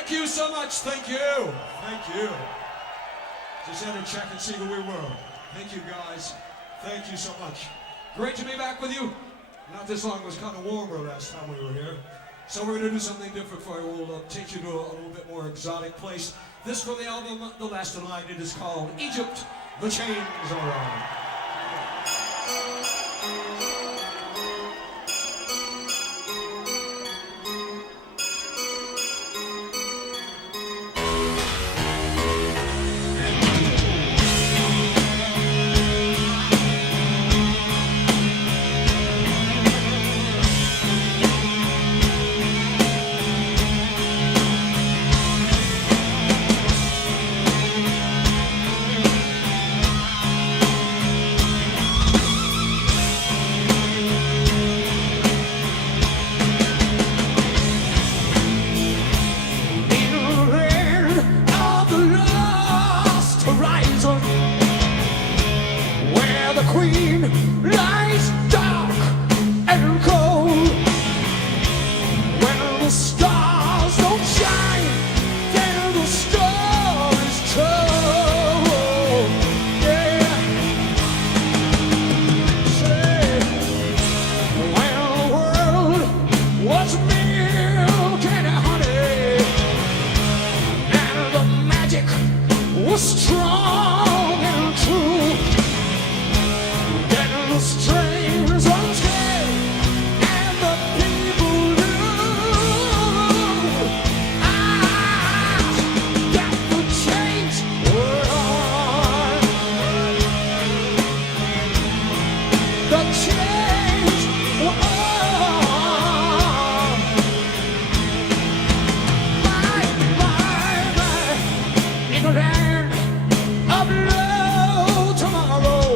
Thank you so much. Thank you. Thank you. Just had to check and see who we were. Thank you, guys. Thank you so much. Great to be back with you. Not this long. It was kind of warmer last time we were here. So we're going to do something different for you. We'll take you to a little bit more exotic place. This from the album The Last in Line. It is called Egypt. The Chains Are On. Queen lies dark and cold. When the stars don't shine, then the story's told. Yeah. Say, when the world was milk and honey, and the magic was strong and true. The strings unscathed and the people knew that the chains were on. The chains were on. My, in the land of no tomorrow.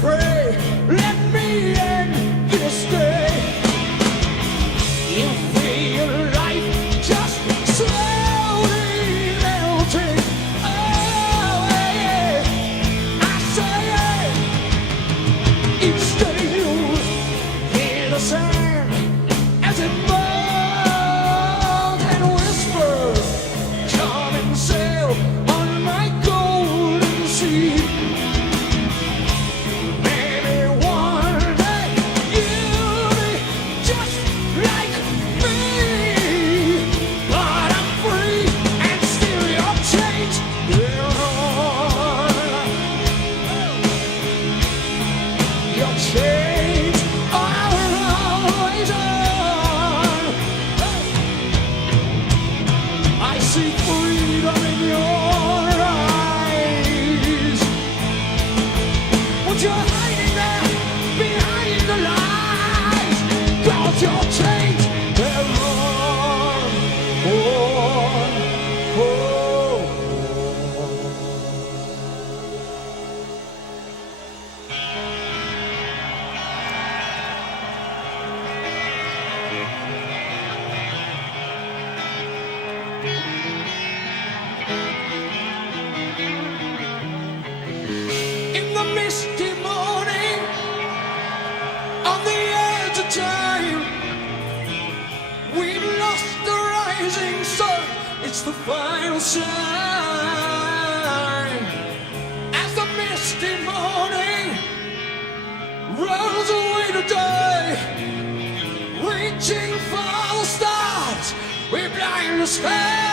Pray, let me end this day. You feel life just slowly melting away. I say, each day you hear the sand as it moans and whispers, come and sail on my golden sea. It's the final sign as the misty morning rolls away today, reaching for the stars, we blind the sky.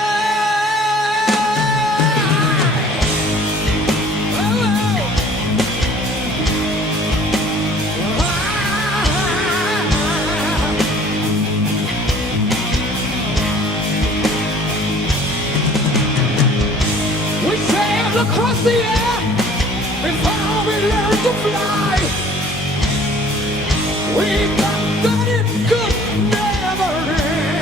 Across the air, before we learn to fly, we thought that it could never end.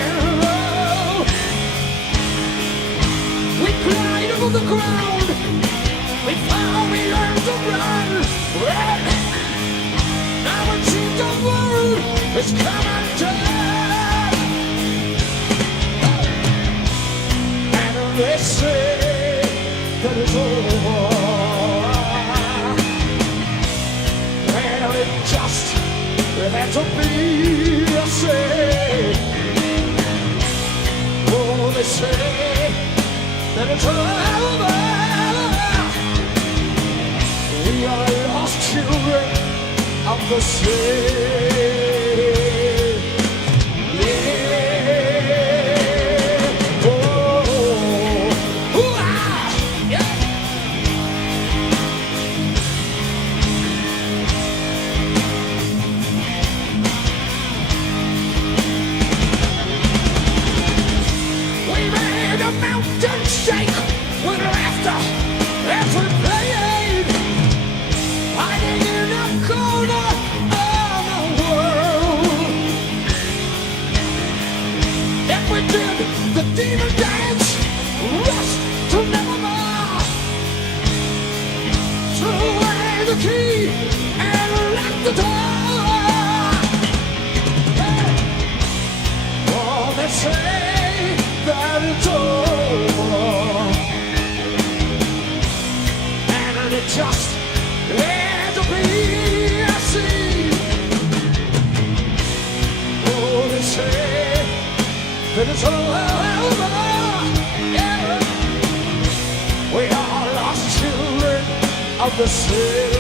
We cried over the ground, before we learned to run. Now it seems the world is coming to, and they say that it's over. Well, it just had to be a say. say that it's over. We are lost children of the sea. Shake with laughter as we played, hiding in a corner of the world. If we did the demon dance, rushed to nevermore, threw away the key and locked the door. Oh, they say that it's over. It just had to be a scene. Oh, they say that it's over. Yeah. We are lost children of the sea.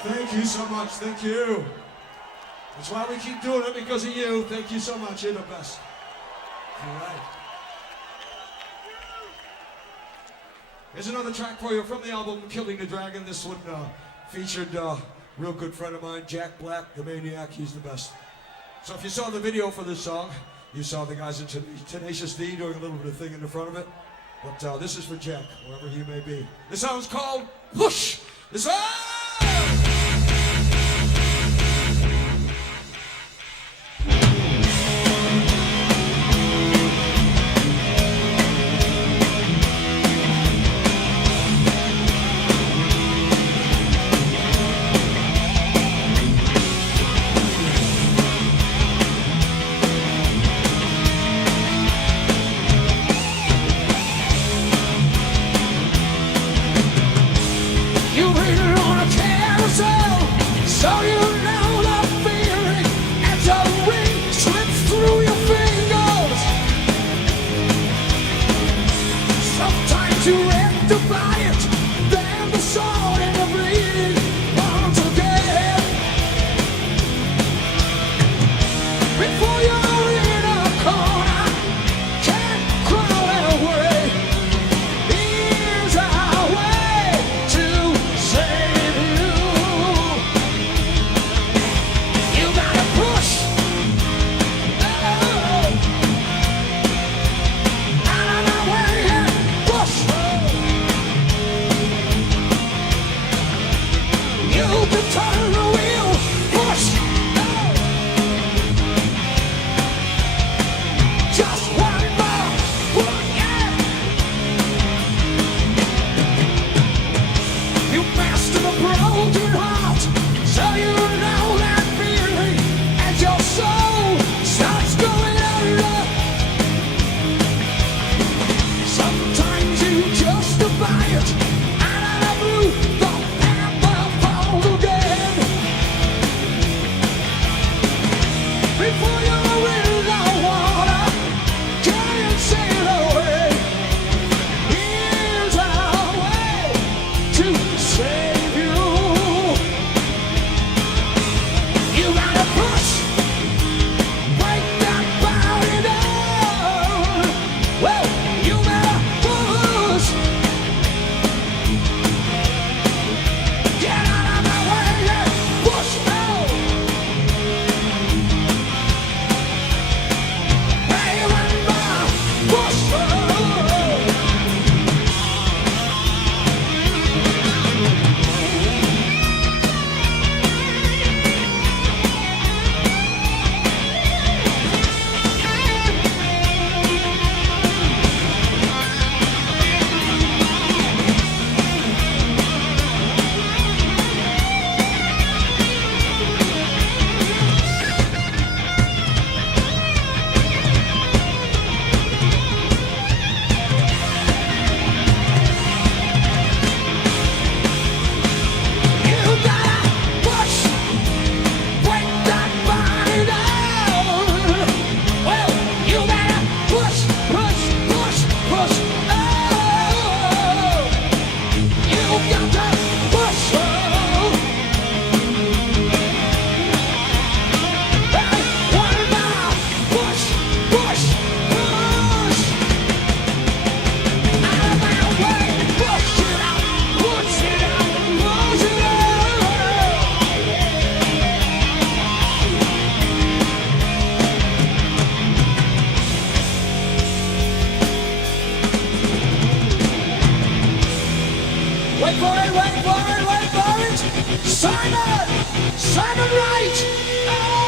Thank you so much, thank you. That's why we keep doing it, because of you. Thank you so much, you're the best. All right. Here's another track for you from the album Killing the Dragon. This one featured a real good friend of mine, Jack Black, the Maniac. He's the best. So if you saw the video for this song, you saw the guys in Tenacious D doing a little bit of thing in the front of it. But this is for Jack, wherever he may be. This song's called Push. This song! You really wanna Simon! Simon Wright! Hey!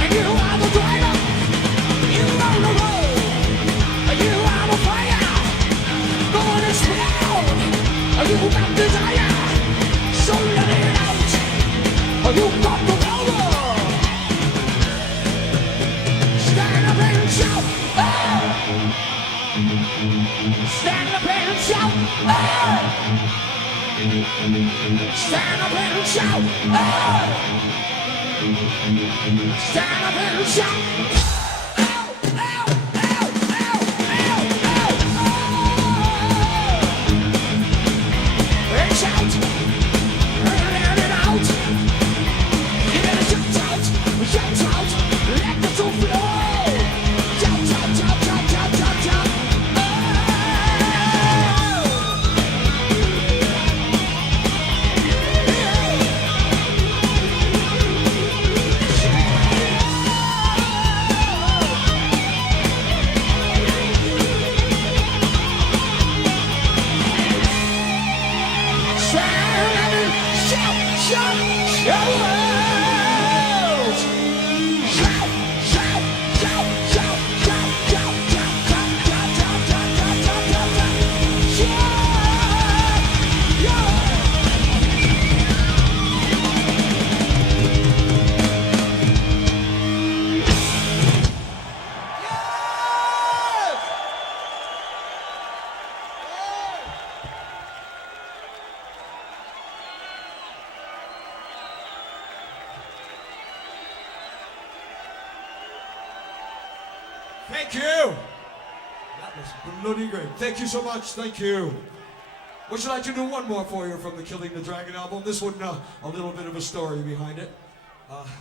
And you are the driver, you are the road, you are the fire, going to explode. You got desire, so let it out. You got the power. Stand up and shout, oh! Stand up and shout, oh! Stand up and shout, oh! Stand up and shout, oh, oh, oh, oh, oh, oh. And shout, let it out. You gotta shout out, let the soul flow. Shout, shout, shout, shout, shout, shout, shout. Thank you. That was bloody great. Thank you so much. Thank you. Would you like to do one more for you from the Killing the Dragon album? This one, a little bit of a story behind it.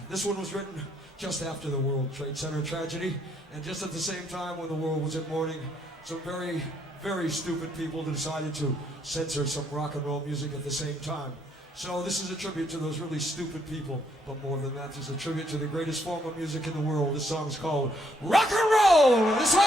This one was written just after the World Trade Center tragedy, and just at the same time when the world was in mourning, some very, very stupid people decided to censor some rock and roll music at the same time. So this is a tribute to those really stupid people, but more than that, it's a tribute to the greatest form of music in the world. This song's called Rock and Roll. This one!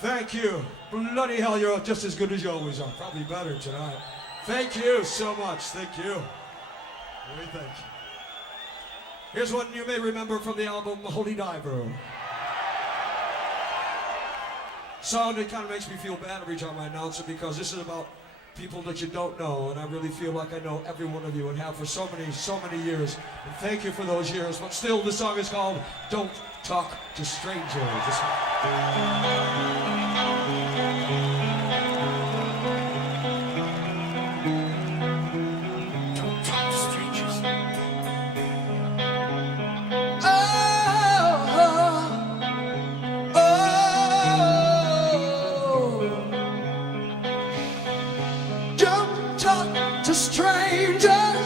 Thank you. Bloody hell, you're just as good as you always are. Probably better tonight. Thank you so much. Thank you. What do you think? Here's one you may remember from the album Holy Diver. Song that kind of makes me feel bad every time I announce it because this is about people that you don't know, and I really feel like I know every one of you and have for so many years. And thank you for those years. But still, this song is called Don't Talk to Strangers. Don't talk to strangers. Don't talk to strangers,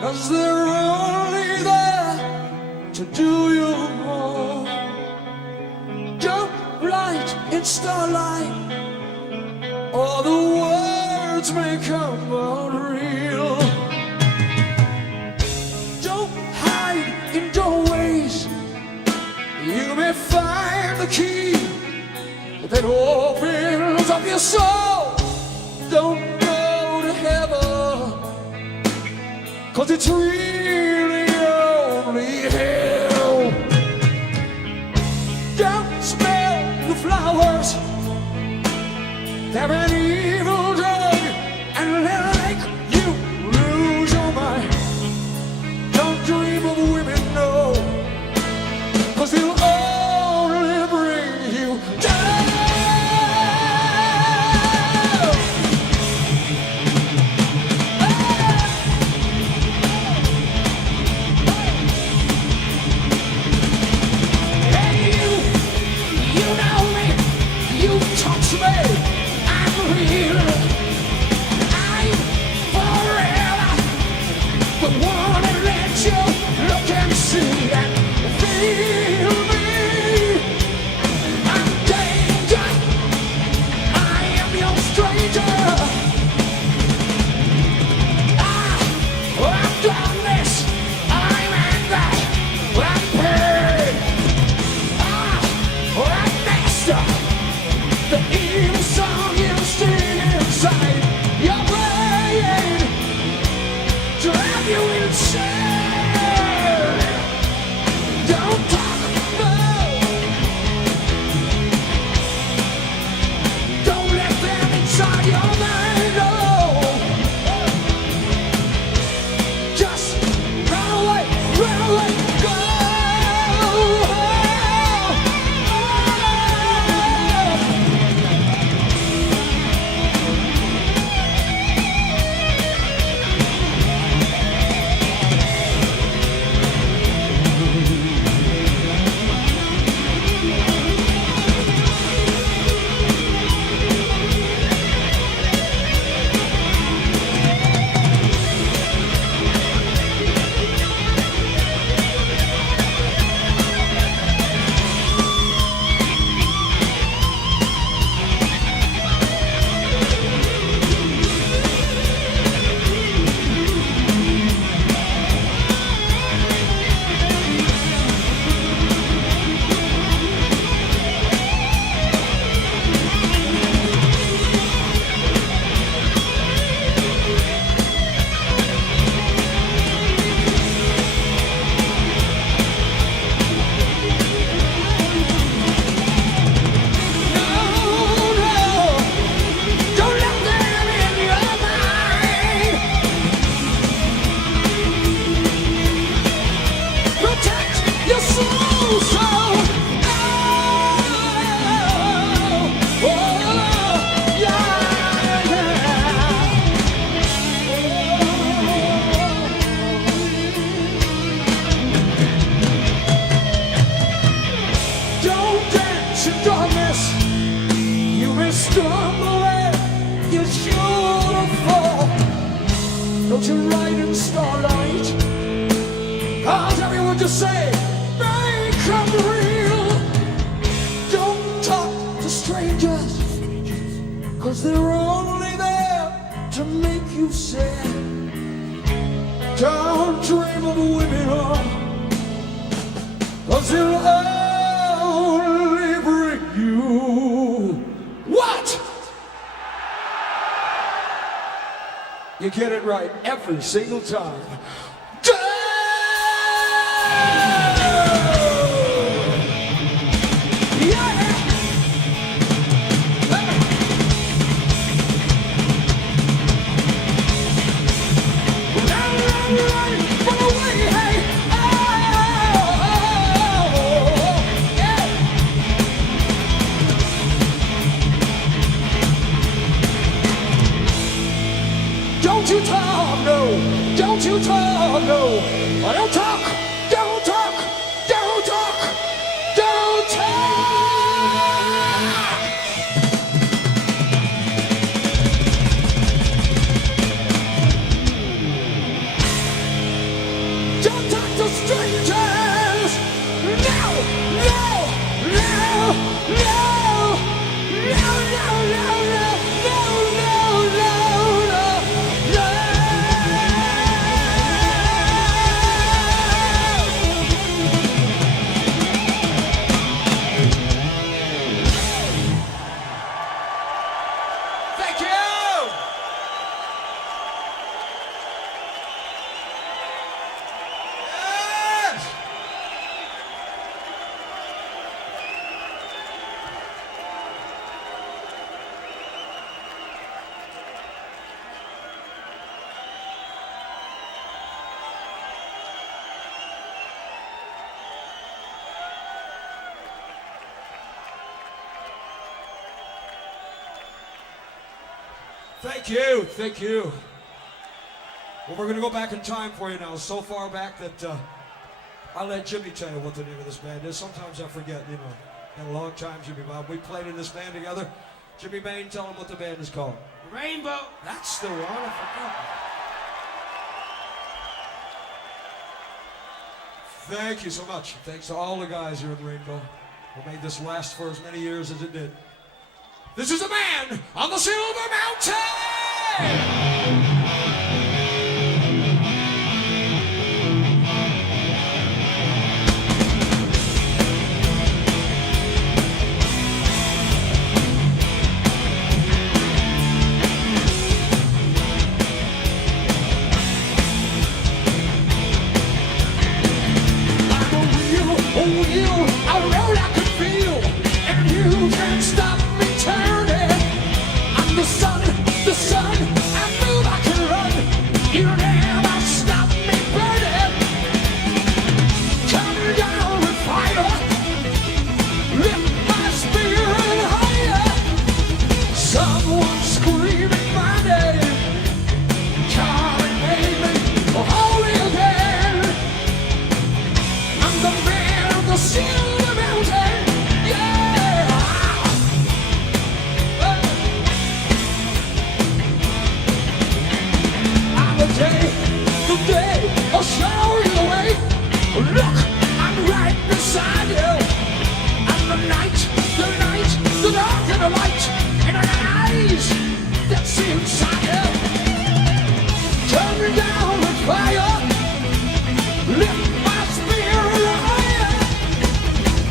'cause they're only there to do you harm. Don't write in starlight, or the words may come out real. Don't hide in doorways, you may find the key that opens up your soul. Don't go to heaven, 'cause it's really only hell. Don't smell the flowers, they're an evil drug, and they'll make you lose your mind. Don't dream of women, no, 'cause they'll only bring you down. Don't you write in starlight, 'cause everyone just say they come real. Don't talk to strangers, 'cause they're only there to make you sad. Don't dream of women, 'cause they'll only bring you You get it right every single time. Don't you talk, no. Don't you talk, no. Don't talk, don't talk, don't talk, don't talk. Don't talk to strangers. No, no, no, no, no, no, no, no, no, no, no, no. Thank you! Yes! Thank you, thank you. Well, we're going to go back in time for you now. So far back that I'll let Jimmy tell you what the name of this band is. Sometimes I forget, you know. Been a long time, Jimmy Bob. We played in this band together. Jimmy Bain, tell him what the band is called. Rainbow. That's the one, I forgot. Thank you so much. Thanks to all the guys here in Rainbow who made this last for as many years as it did. This is a man on the Silver Mountain! A wheel, a road I can feel, and you can't stop me turning. I'm the sun, I move, I can run. You never stop me burning. Come down with fire, lift my spirit higher. Someone screaming my name, calling me, holy again. I'm the man of the Silver Mountain, yeah. I'm the day, I'll show you the way. Look, I'm right beside you. I'm the night, the dark and the light, and the eyes that see inside you. Turn me down with fire, lift my spirit higher.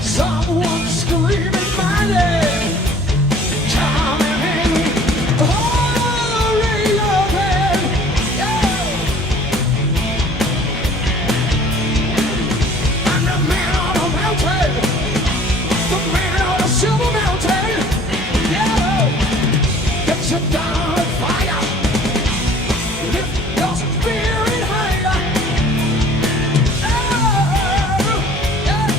Someone screaming my name, coming in, holy again, yeah. I'm the man on the mountain, the man on the Silver Mountain, yeah. Get you down with fire, lift your spirit higher. Oh, yeah.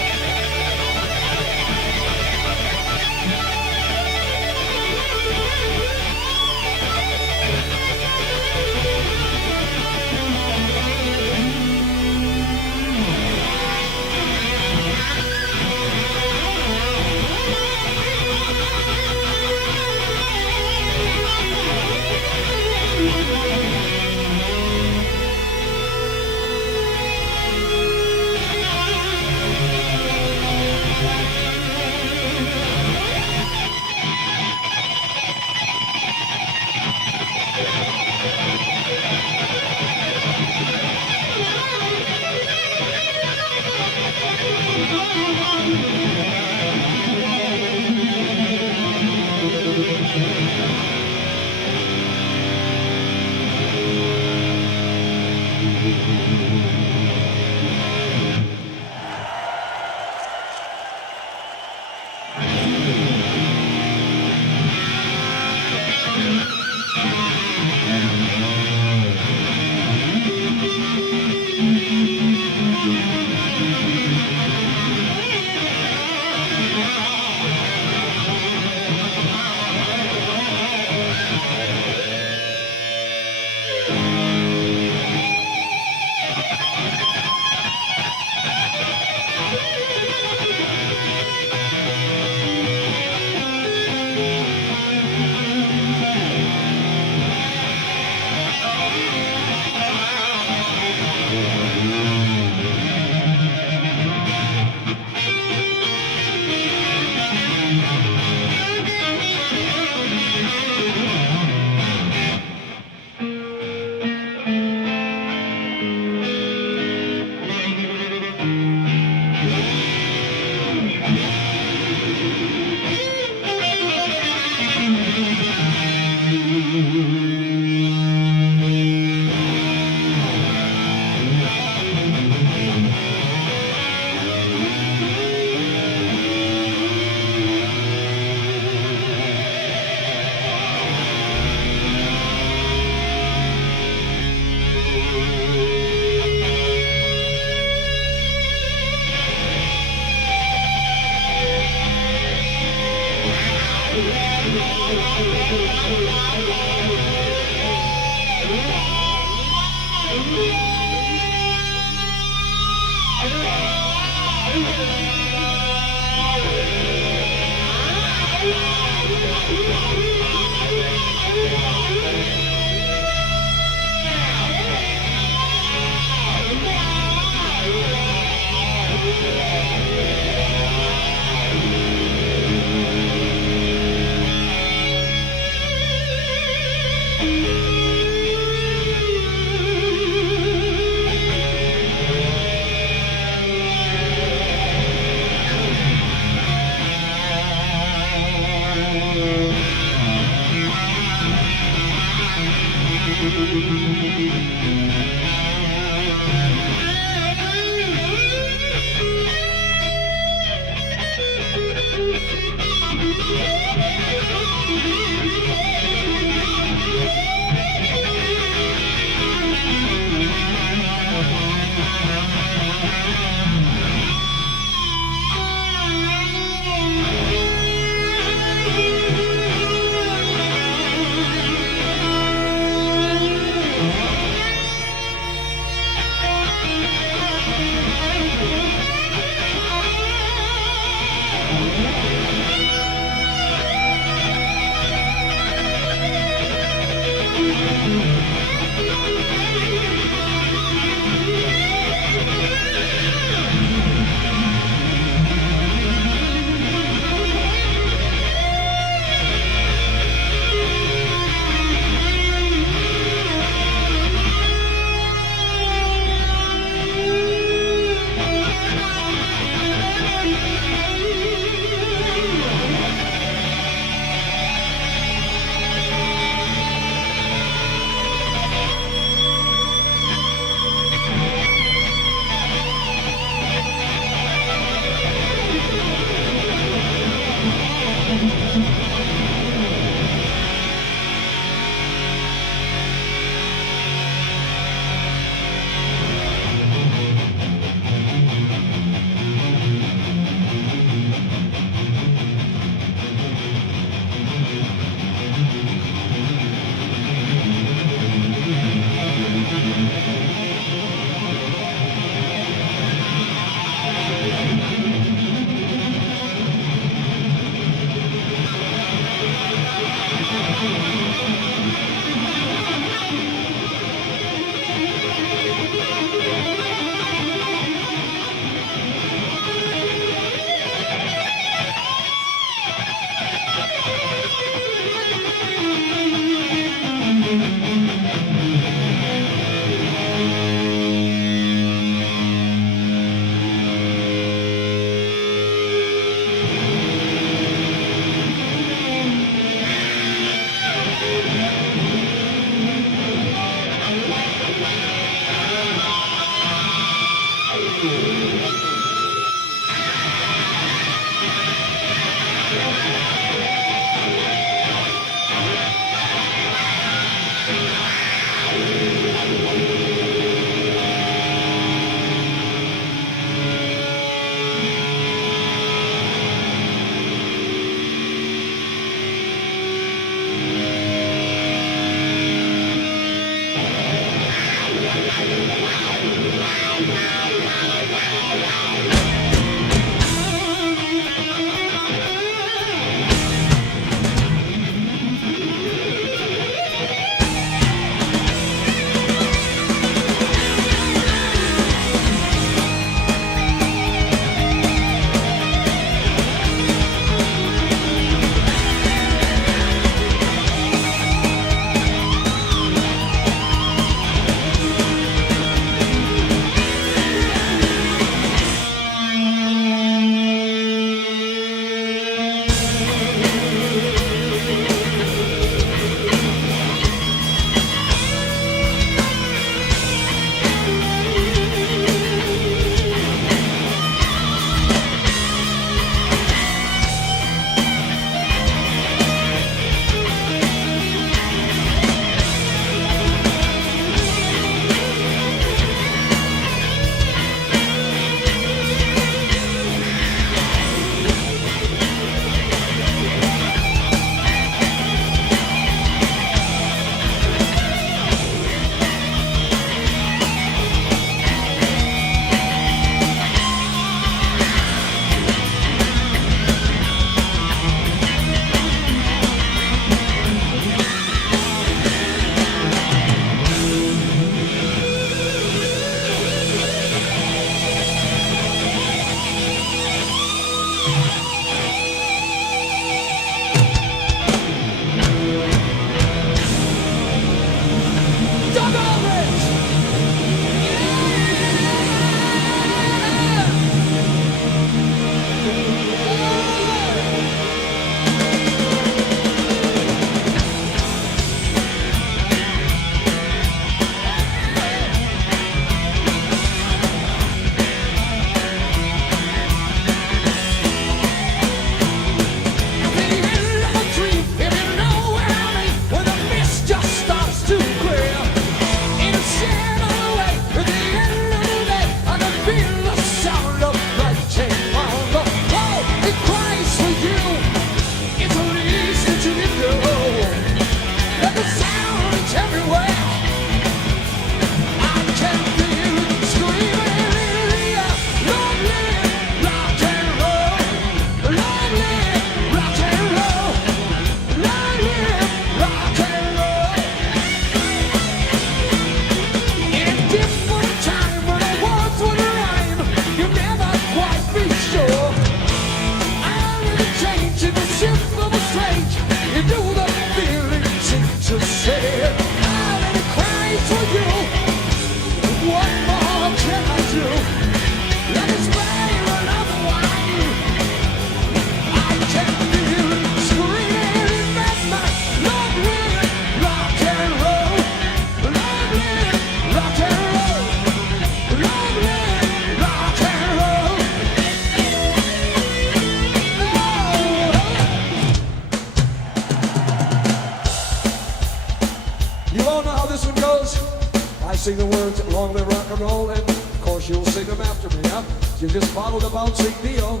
sing the words "Long Live Rock and Roll," and of course you'll sing them after me, huh? You just follow the bouncing Dio,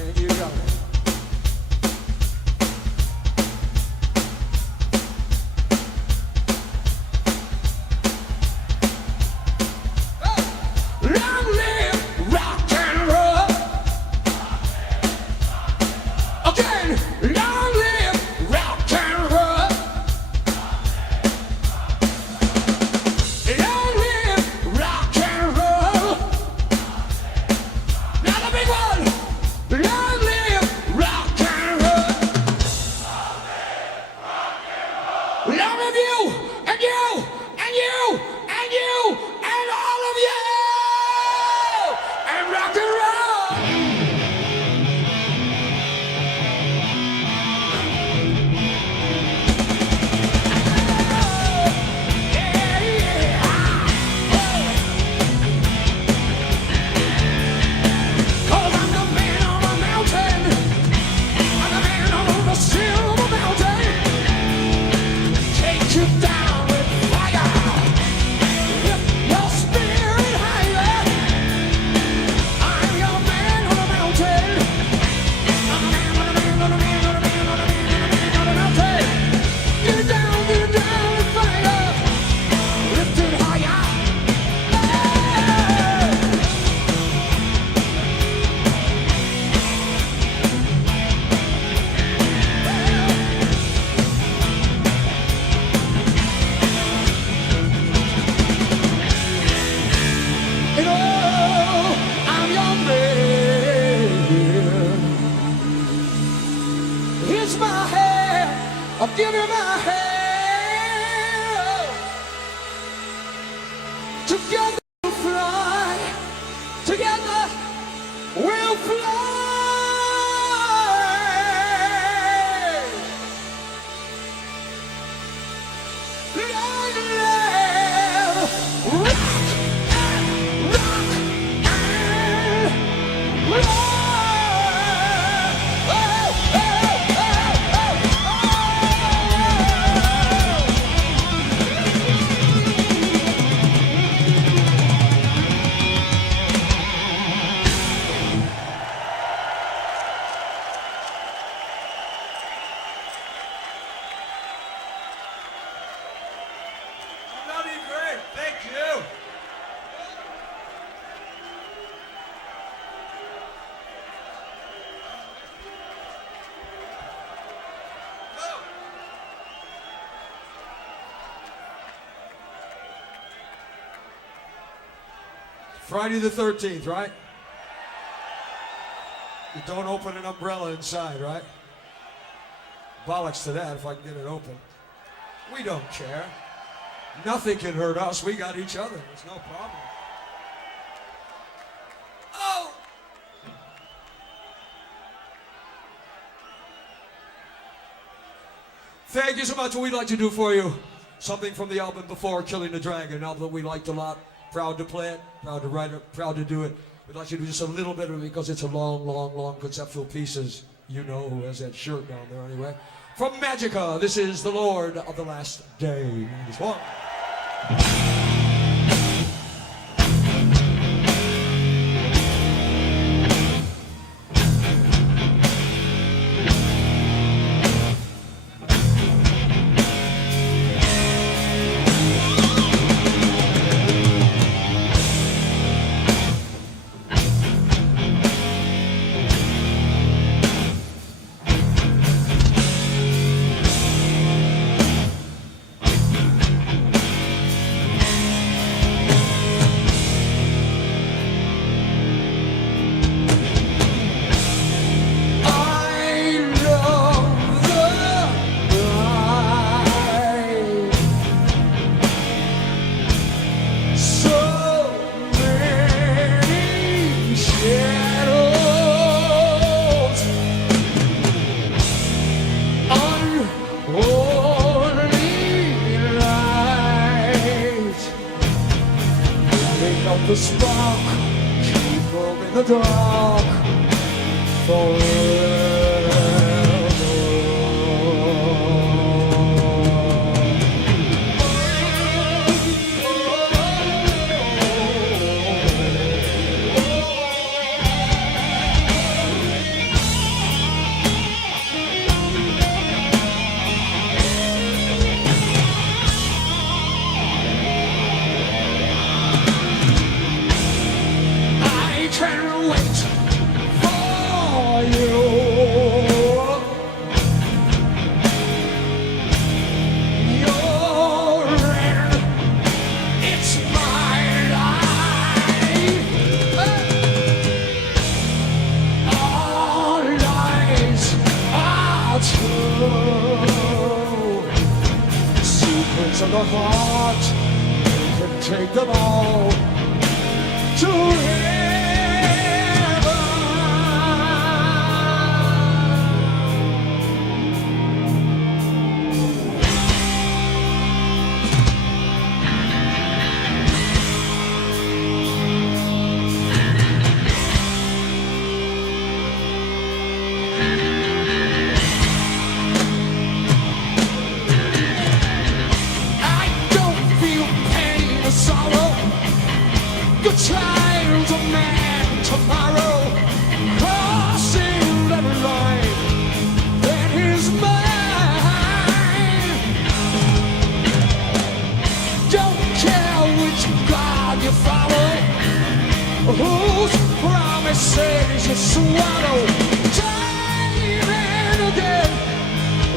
and you got it. Long live rock and roll. Again, long live rock and roll. Long live rock and roll. Now the big one. Long live Together we'll fly. Together we'll fly. Bloody great. Thank you. Friday the 13th, right? You don't open an umbrella inside, right? Bollocks to that if I can get it open. We don't care. Nothing can hurt us. We got each other. There's no problem. Oh! Thank you so much. What we'd like to do for you, something from the album before Killing the Dragon, an album that we liked a lot. Proud to play it, proud to write it, proud to do it. We'd like to do just a little bit of it because it's a long, long, long conceptual piece, as you know, who has that shirt down there anyway. From Magica, this is The Lord of the Last Day. This one. The spark, keep up in the dark forever. Can't wait for you. You're in, it's my life. All lies are true. Secrets of the heart, you can take them all to him. The child of man tomorrow, crossing every line that is mine. Don't care which God you follow, whose promises you swallow. Time and again,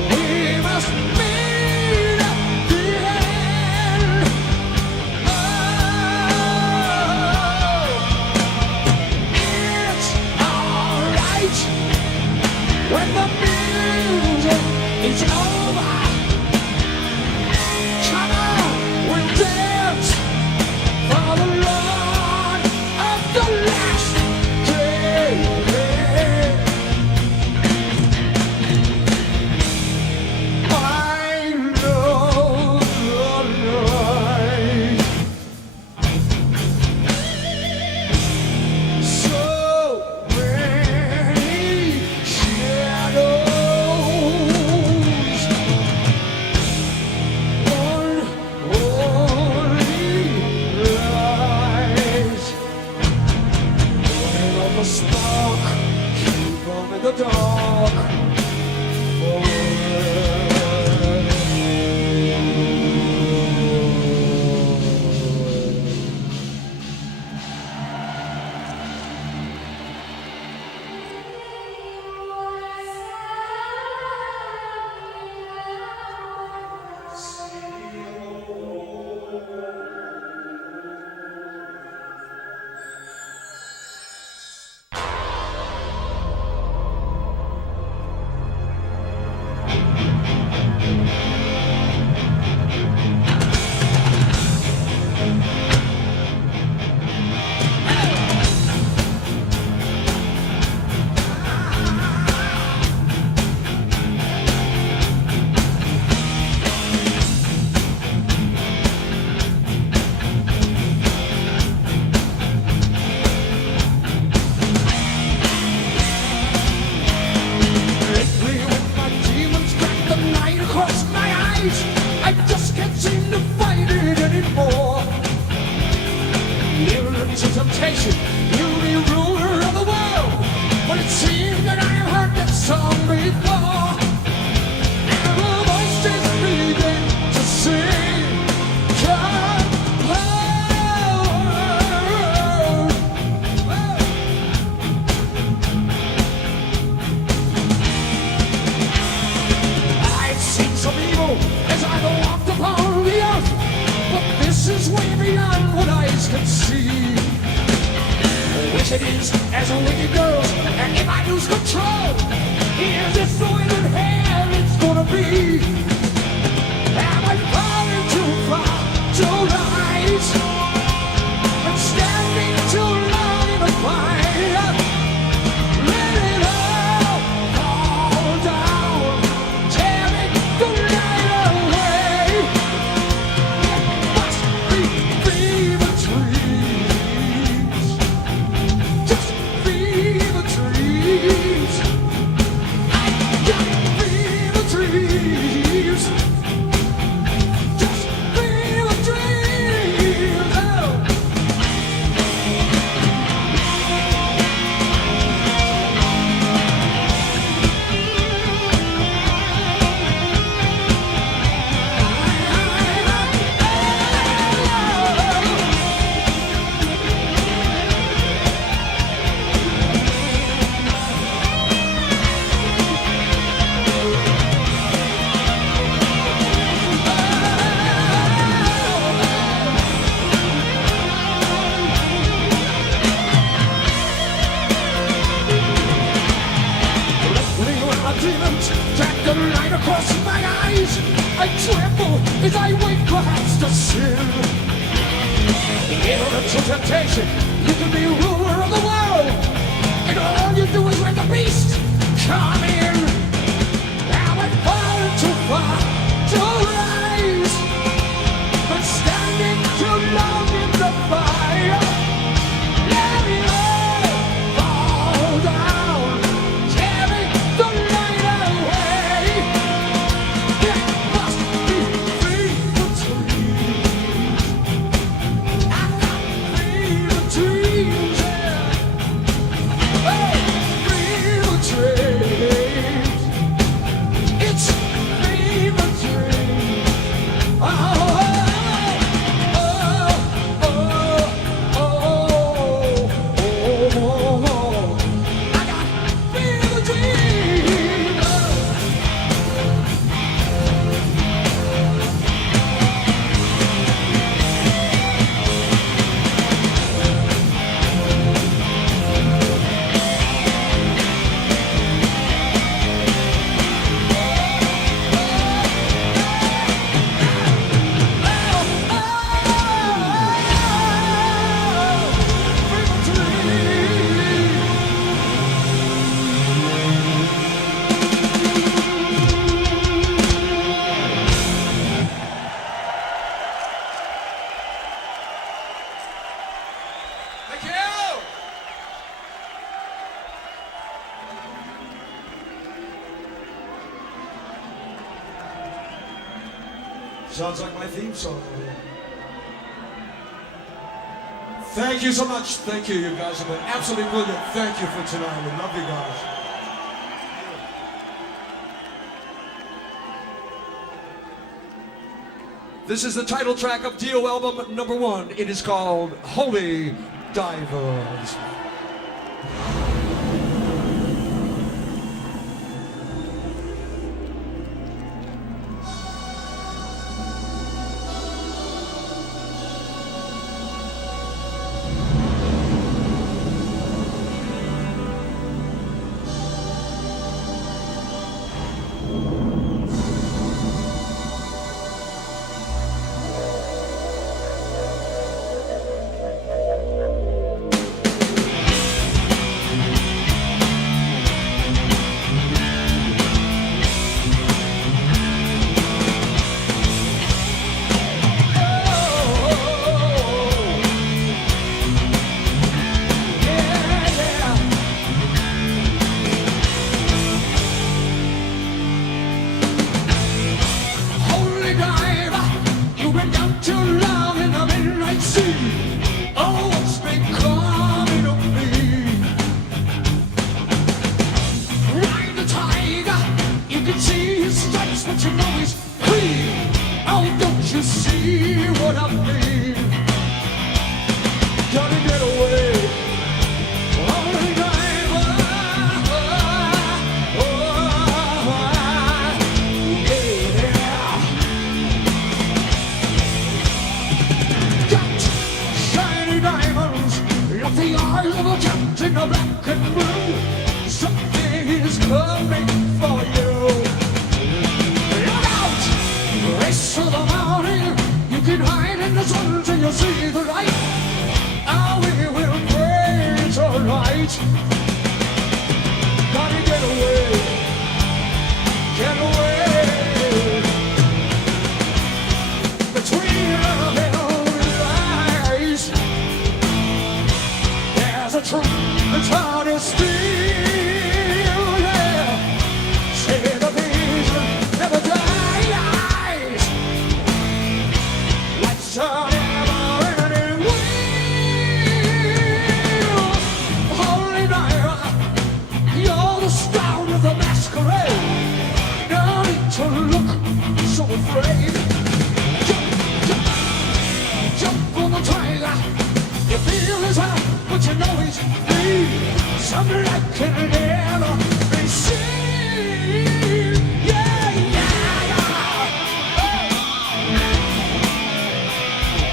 we must meet at the end. When the music is over, come on, we'll dance for the Living to temptation, you'll be ruler of the world. But it seems that I have heard that song before. And the voices begin to sing. Come home. I've seen some evil as I've walked upon the earth, but this is way beyond what eyes can see. Wish it is as a wicked girl, and if I lose control, here's this the way that hell it's gonna be. Am I falling too far to rise? I'm standing too long in the fire. Let it all fall down, tearing the night away. It must be fever dreams. Just fever dreams. I got fever dreams. Just fever dreams. Oh. Drag the line across my eyes. I tremble as I wait perhaps to sin. Ignorant to temptation, you can be ruler of the world, and all you do is let the beast come in. Now I'm falling too far to rise, but standing too long in the fire. Let it all fall down, tearing the light away. It must be fever dreams. I got fever dreams, yeah. Oh, fever dreams. It's fever dreams. Oh, oh, oh, oh, oh, oh. I got fever dreams. Thank you. Sounds like my theme song. Thank you so much. Thank you. You guys have been absolutely brilliant. Thank you for tonight. We love you guys. This is the title track of Dio album #1. It is called Holy Divers. Gotta get away. Only driver. Yeah. Got shiny diamonds, like the eyes of a captain of black and blue. Something is coming for you. Look out! Race to the morning. You can hide in the sun till you see the light. Oh, we will pray it's alright. Gotta get away. Get away. Between the building eyes, there's a truth that's hard to steal. Yeah. Say the vision never dies. Let's never-ending wheel. Holy Naira, you're the star of the masquerade. No need to look so afraid. Jump on the tiger. You feel his heart, but you know he's free. Something that can never be seen. Yeah, yeah, yeah.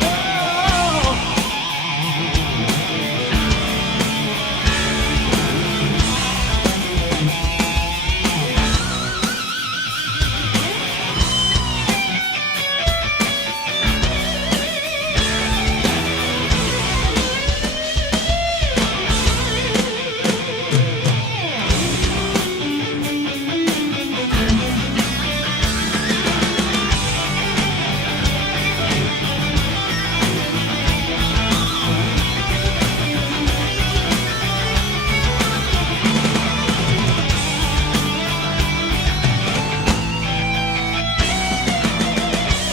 Oh.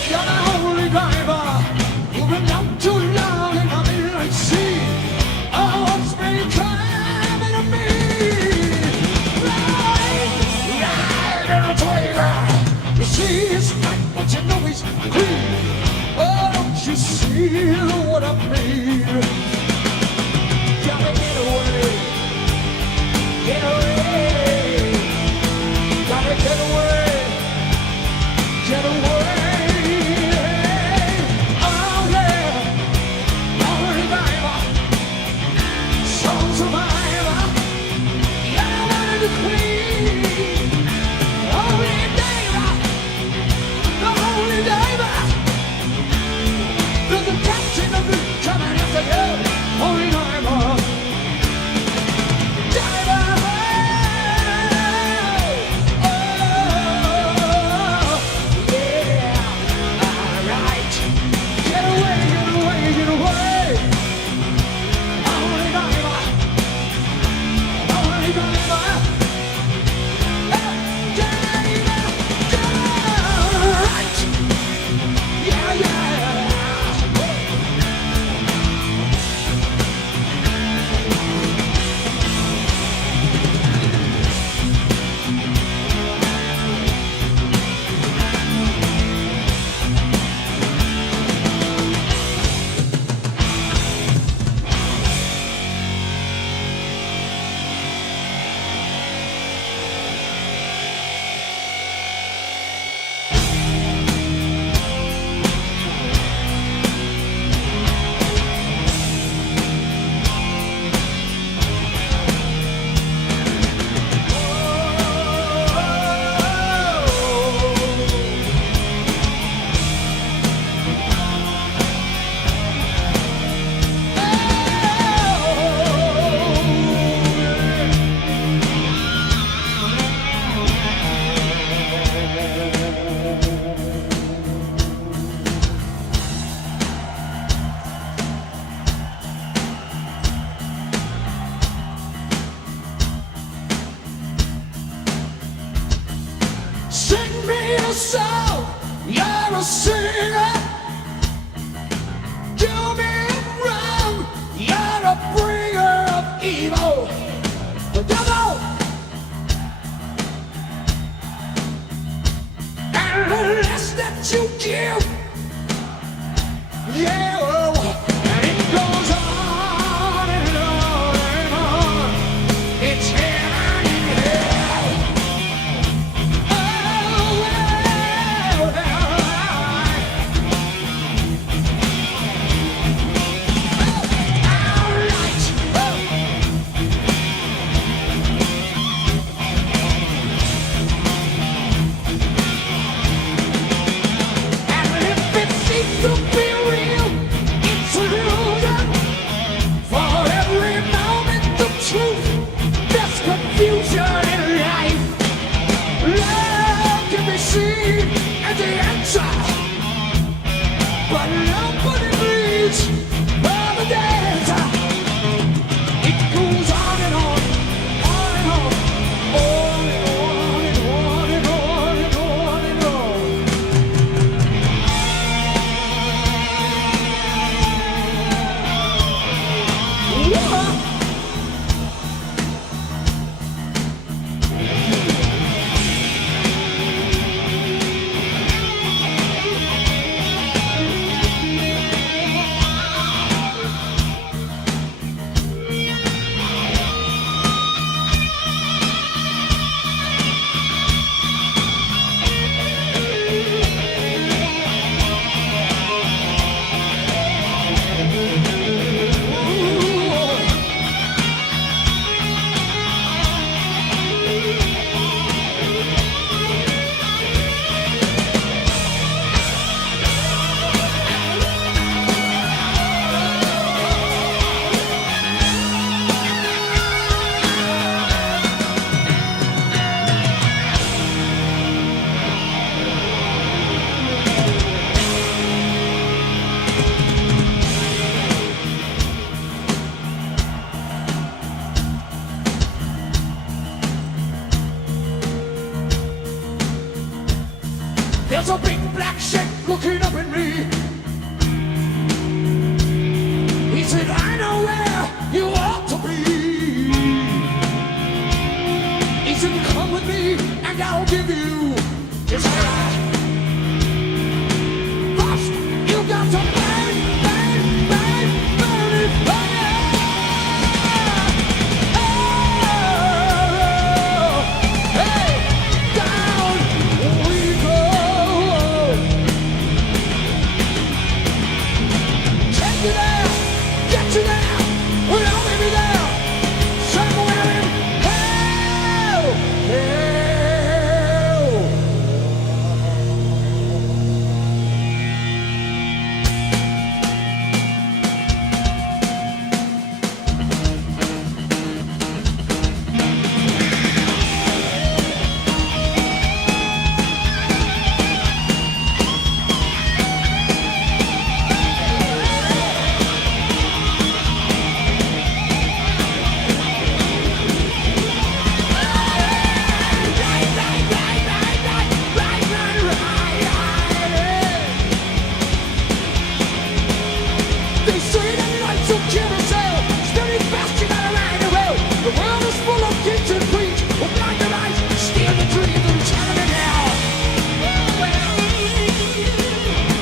You're the holy diver. You've been down too long in the midnight sea. Oh, what's been coming to me? Ride in a tiger. You see his fight, but you know he's clean. Oh, don't you see what I mean? Gotta get away. Get away. Gotta get away. Get away. Oh yeah. Only diver. Soul survivor. You're one of the queen. Only diver. The only diver. There's the captain of the coming after you. Only diver. Diver. Oh, yeah. Alright. Get away, get away, get away. Only diver. Only diver. Alright. Yeah, yeah. Sing me a song, you're a singer. Do me wrong, you're a bringer of evil. The devil and the less that you give. Yeah, and it goes on. said, I know where you ought to be. He said, come with me and I'll give you desire. First, you got to burn, burn, burn, burn it, fire. Oh, hey, down we go. Take you there, get you there, we'll only be there somewhere in hell, hell. They say that life's a carousel, spinning fast, you gotta ride the wheel. The world is full of kings and queens who blind their eyes, steal the dreams and turn it out.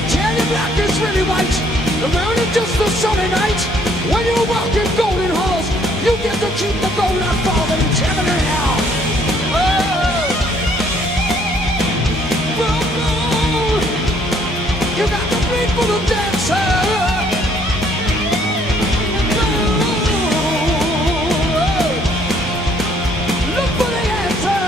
Tell you black is really white, the moon is just the sun at night. When you walk in golden halls, you get to keep the gold not falling and telling it out. You got the bleed for the dancer. Look for the answer.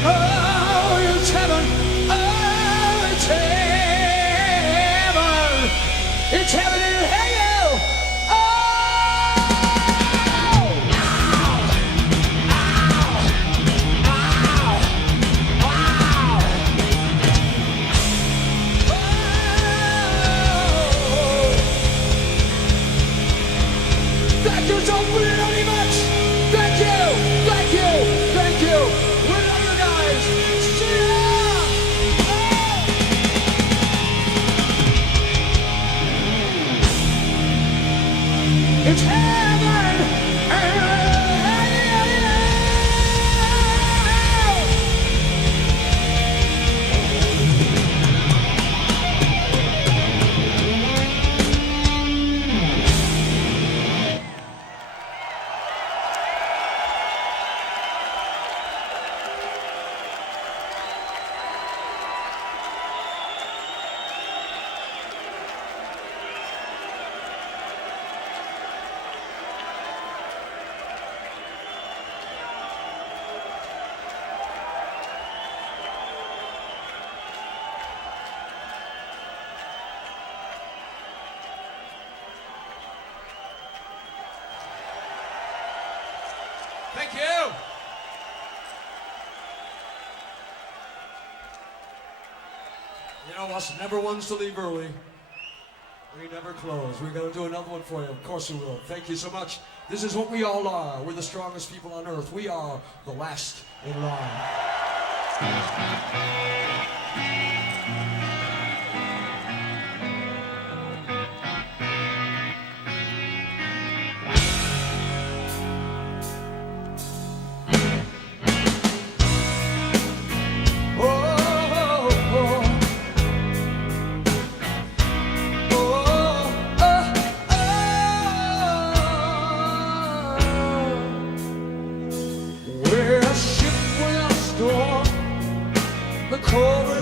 Oh, it's heaven. Oh, it's heaven. It's heaven in hell. Oh, ow, ow, ow, ow. Thank you so very much. Thank you, thank you, thank you. We love you guys. See ya. It's heaven. Thank you. You know, us never ones to leave early. We never close. We're going to do another one for you. Of course we will. Thank you so much. This is what we all are. We're the strongest people on earth. We are the last in line. We're a ship without a storm. The cold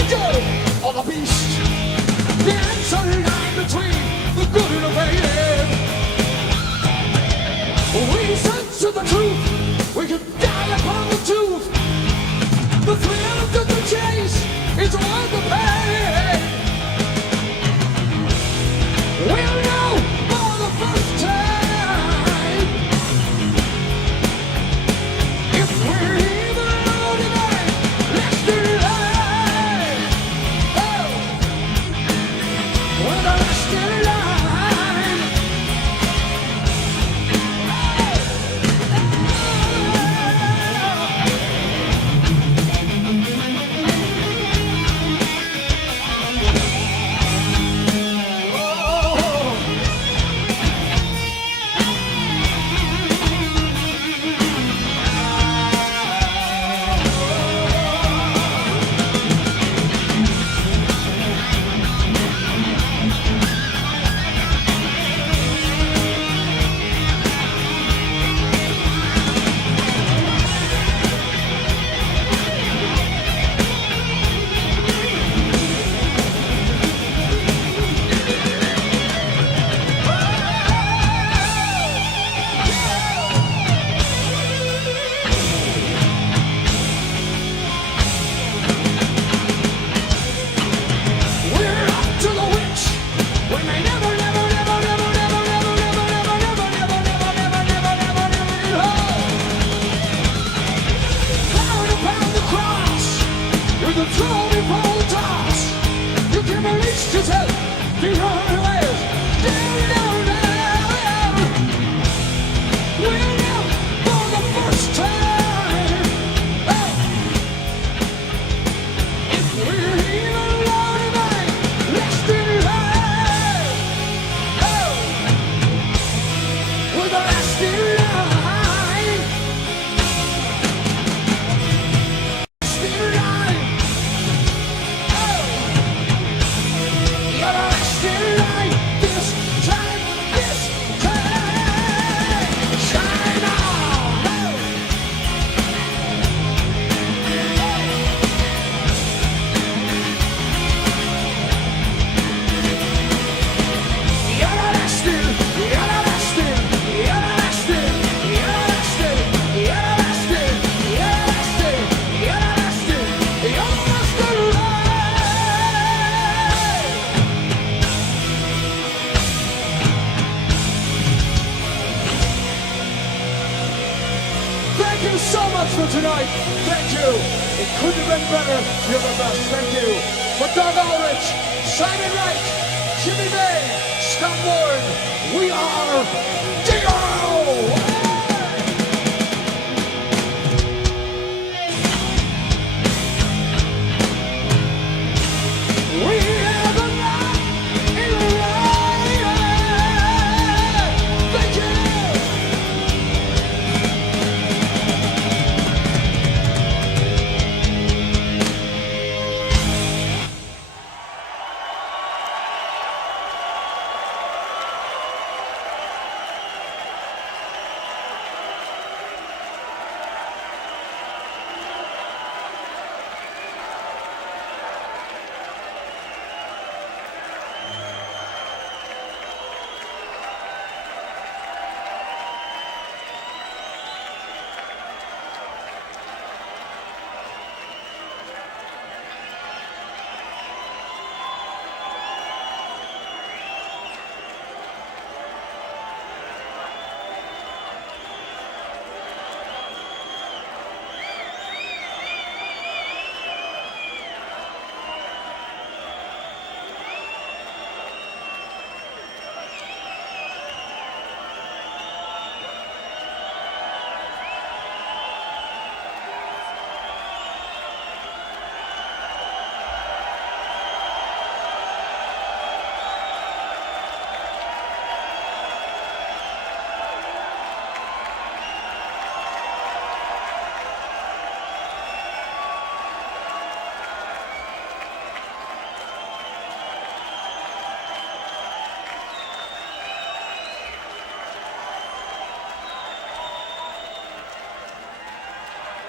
angel or the beast. The answer lies between the good and the bad. We sense to the truth, we can die upon the tooth. The thrill of the chase is worth the pain. We'll know for the first time if we're even alone tonight. Let's do life. Oh, we're the last in line. Thank you so much for tonight. Thank you. It couldn't have been better. You're the best. Thank you. For Doug Ulrich, Simon Wright, Jimmy May, Scott Ward, we are Dio!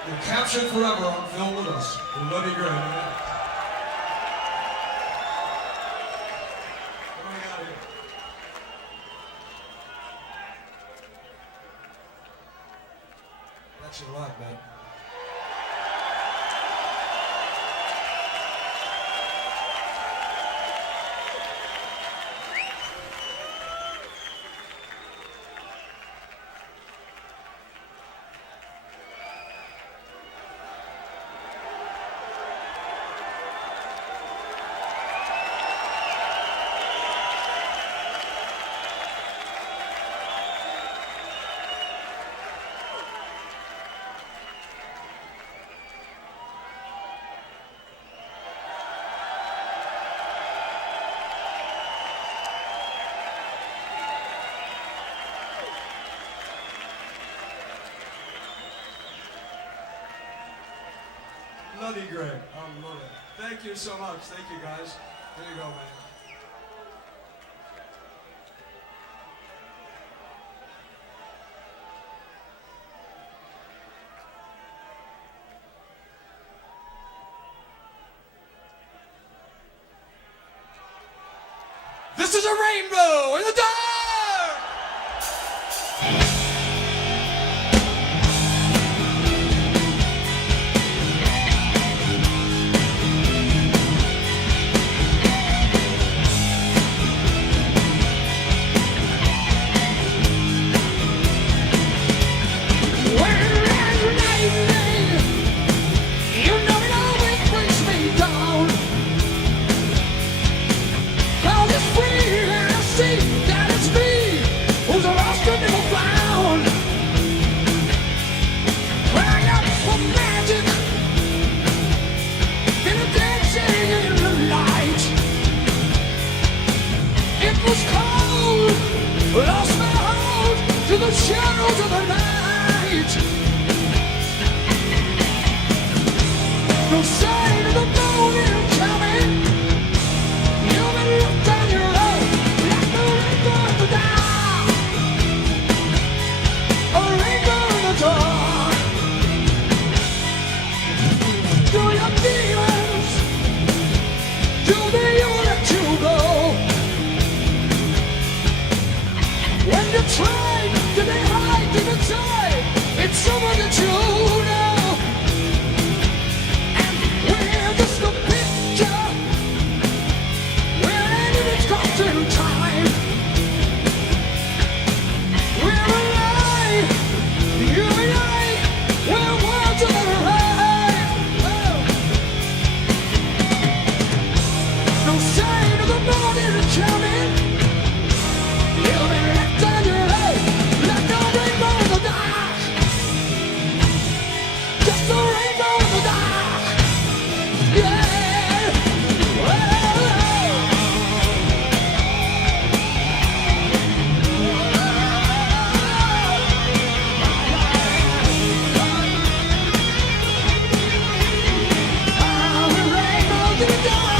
You're captured forever on film with us. We love you great. Thanks a lot, man. Bloody great. I love it. Thank you so much. Thank you, guys. Here you go, man. This is a rainbow in the dark! Lost my hold to the shadows of the night. No sign of the morning coming. You've been looked on your own like the rainbow in the dark. A rainbow in the dark. Do your demons, do they all let you go? When you try to be high to the tide, it's someone that you know. And we're just a picture, we're in its constant time. We're alive, you and I, we're worlds of the right. No sign of the morning coming. You've been left on your own, like a rainbow in the dark. Just a rainbow in the dark. Yeah. Whoa. I'm a rainbow in the dark.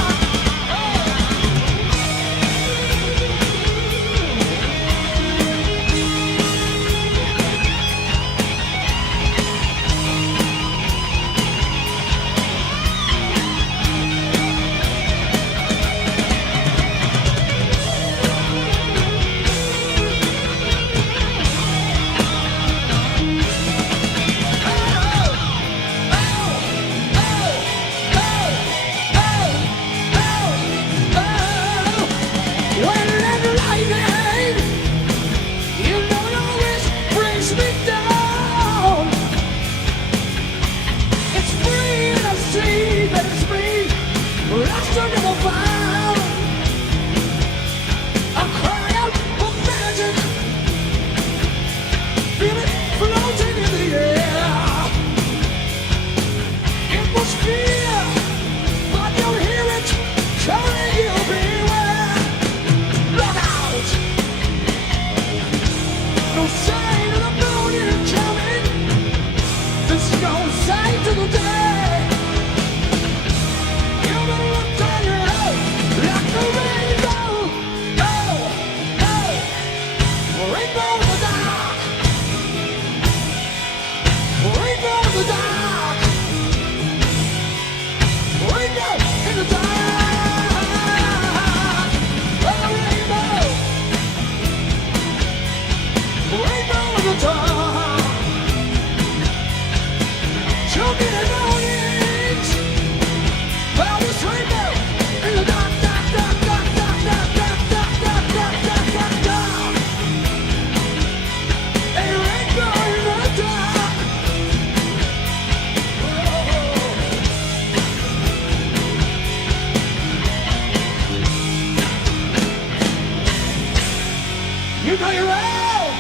know you're all.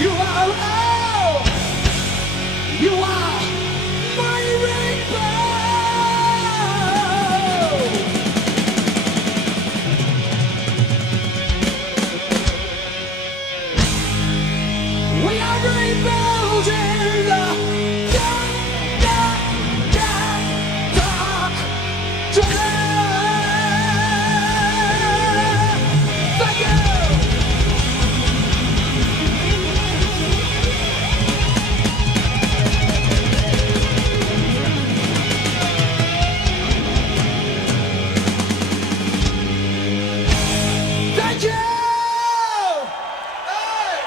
You are all. You are my rainbow. We are rainbows in the dark, dark, dark, dark tonight. Thank you. Thank you. Hey.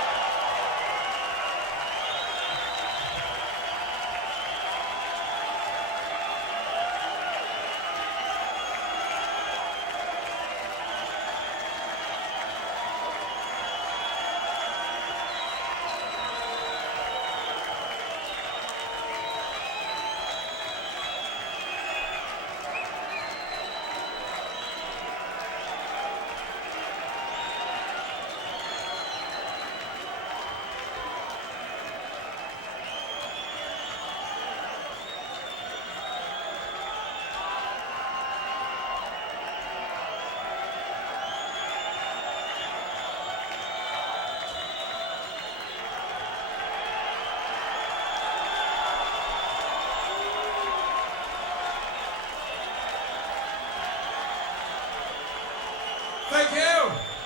Thank you.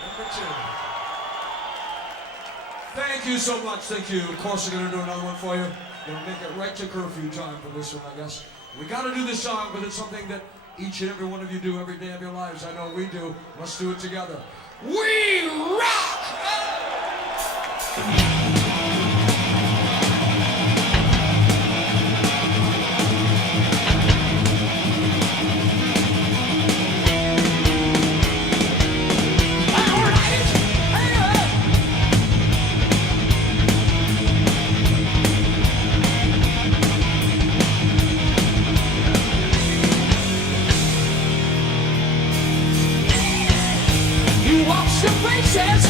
Number 2. Thank you so much. Thank you. Of course, we're going to do another one for you. We'll make it right to curfew time for this one, I guess. We got to do this song, but it's something that each and every one of you do every day of your lives. I know we do. Let's do it together. We rock! You watch the faces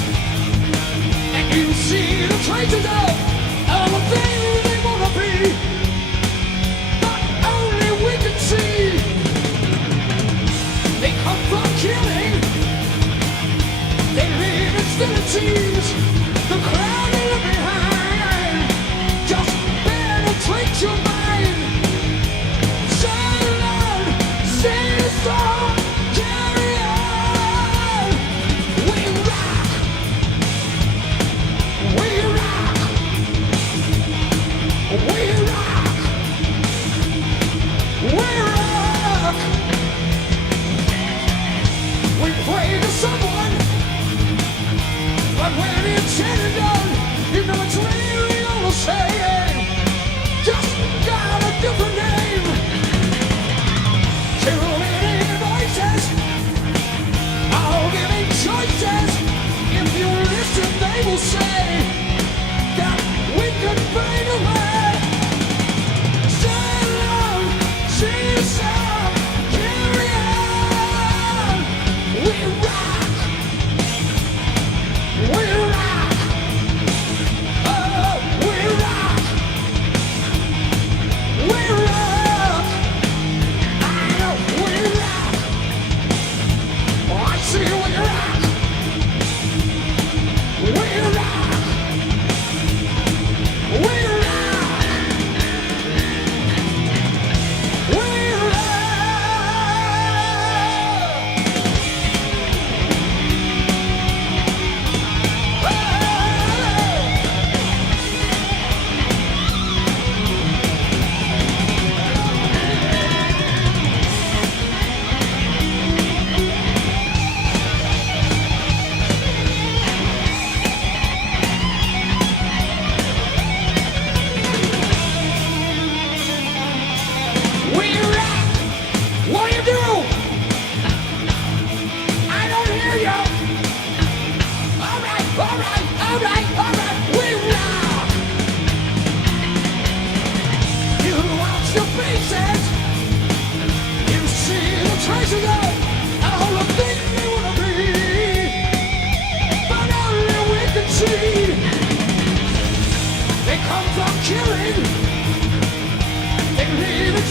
and you see the traces of all the things they wanna be, but only we can see. They come from killing, they live in facilities. The crowd they look behind just penetrate your mind. So Lord, sing a song, carry on. We rock, we rock, we rock, we rock. We pray to someone, but when it's said and done, you know it's really all the same. Just got a different name. Too many voices, all giving choices. If you listen, they will say that we can fade away. Stand alone, sing a song, carry on. We rock, we rock, oh, we rock, we rock. I know we rock. Oh, I see we rock. We rock. We rock. We rock. We rock. What do you do? I don't hear you. All right, all right, all right, all right. We rock. You watch the faces. You see the traces of all the things they wanna be, but only we can sing. They can hear the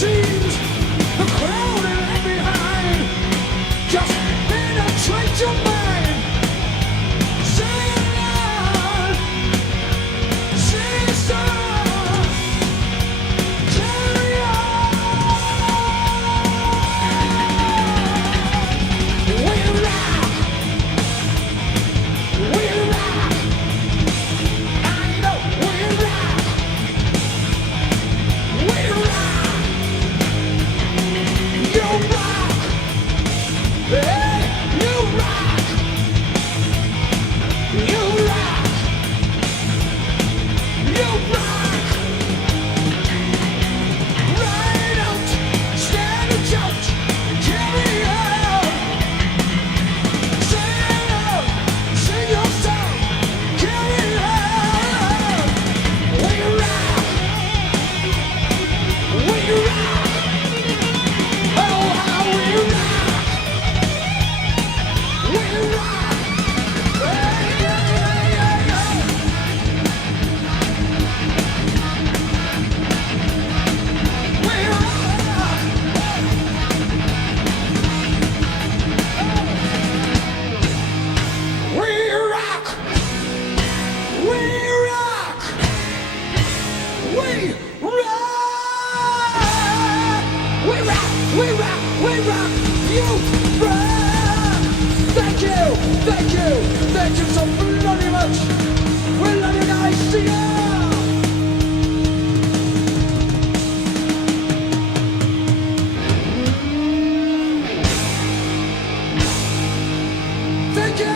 teens, the crowd and left behind. Just penetrate your mind. Sing it loud, sing it sound. Carry on. We rock. We rock. I know we rock. We rock. You rock. Hey, you rock. You rock. You rock. Ride out, stand a jolt, carry on. Sing out, sing your song, carry on. We rock. We rock. Oh, how we rock. We rock. Hey, yeah, yeah, yeah, yeah. We rock. We rock. We rock. We rock. We rock. We rock. We rock. You rock. Thank you. Thank you. Thank you so bloody much. We love you guys. See ya. Thank you.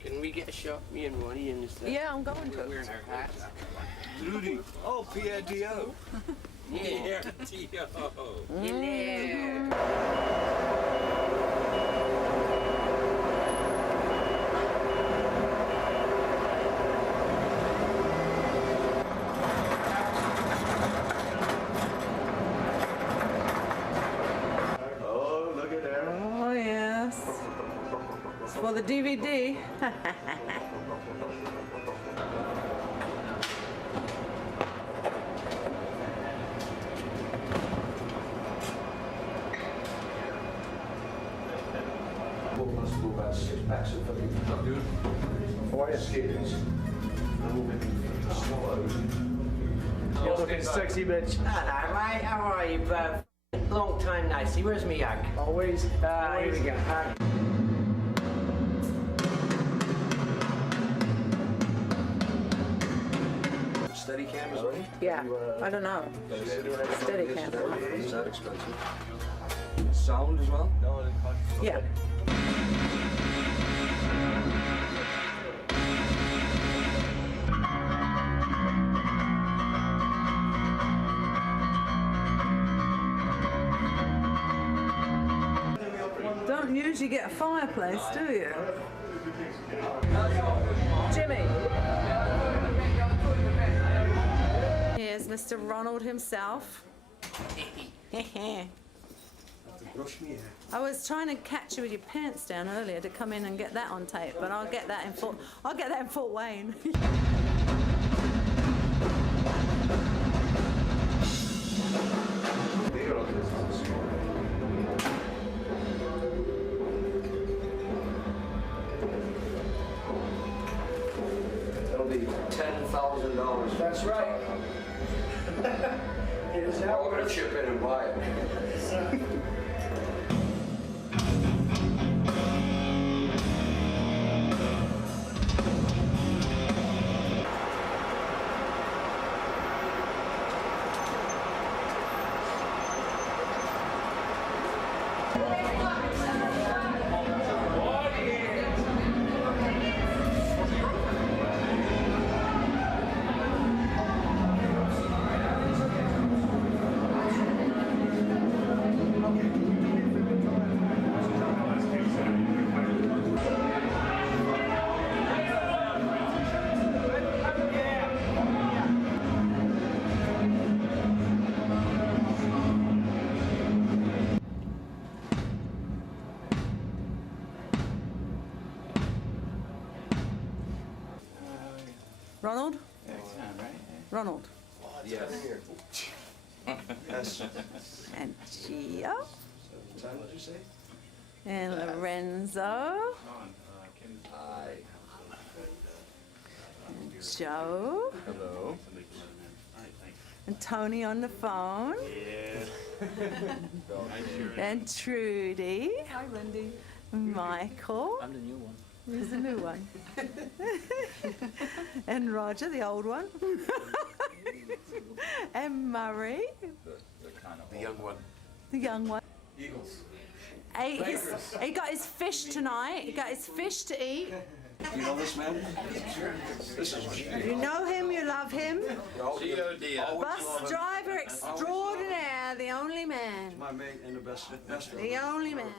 Can we get a shot, me and Ronnie, and just Yeah, I'm going to. wearing our hats? Rudy. Oh, Pierre Dio. Yeah, T.O. Hello. Oh, look at that. Oh, yes. It's for the DVD. About 6 packs of fucking fire skittles. And all been swallowed. You're looking sexy, bitch. Hello, mate. How are you, bud? Long time no see. Where's me hug? Always. Here we go. Hug. Steady cam as well? Yeah, I don't know. Steady cam. Is that expensive? Sound as well? Yeah. Don't usually get a fireplace, do you? Jimmy. Here's Mr. Ronald himself. have to brush me hair. I was trying to catch you with your pants down earlier to come in and get that on tape, but I'll get that in Fort Wayne. It'll be $10,000. That's right. It is We're all gonna chip in and buy it. Ronald? Ronald. Yes. Yes. And Gio. What did you say? And Lorenzo. Aye. Joe. Hello. And Tony on the phone. And Trudy. Hi, Lindy. Michael. I'm the new one. Who's the new one? And Roger, the old one. And Murray, The young one. the young one. Eagles. He got his fish tonight. He got his fish to eat. You know this man? This is You know him, you love him. G.O.D. Bus driver extraordinaire, the only man. My mate and the best of The only man.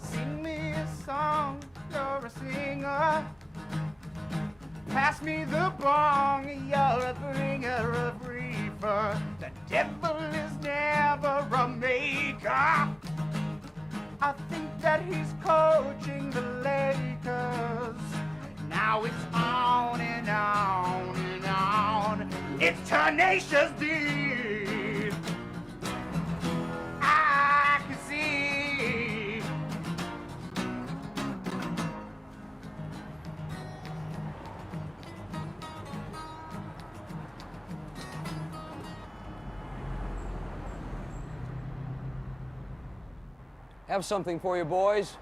Sing me a song, you're a singer. Pass me the bong, you're a bringer of reefer. The devil is never a maker. I think that he's coaching the Lakers. Now it's on and on and on. It's Tenacious D. I can see. Have something for you, boys.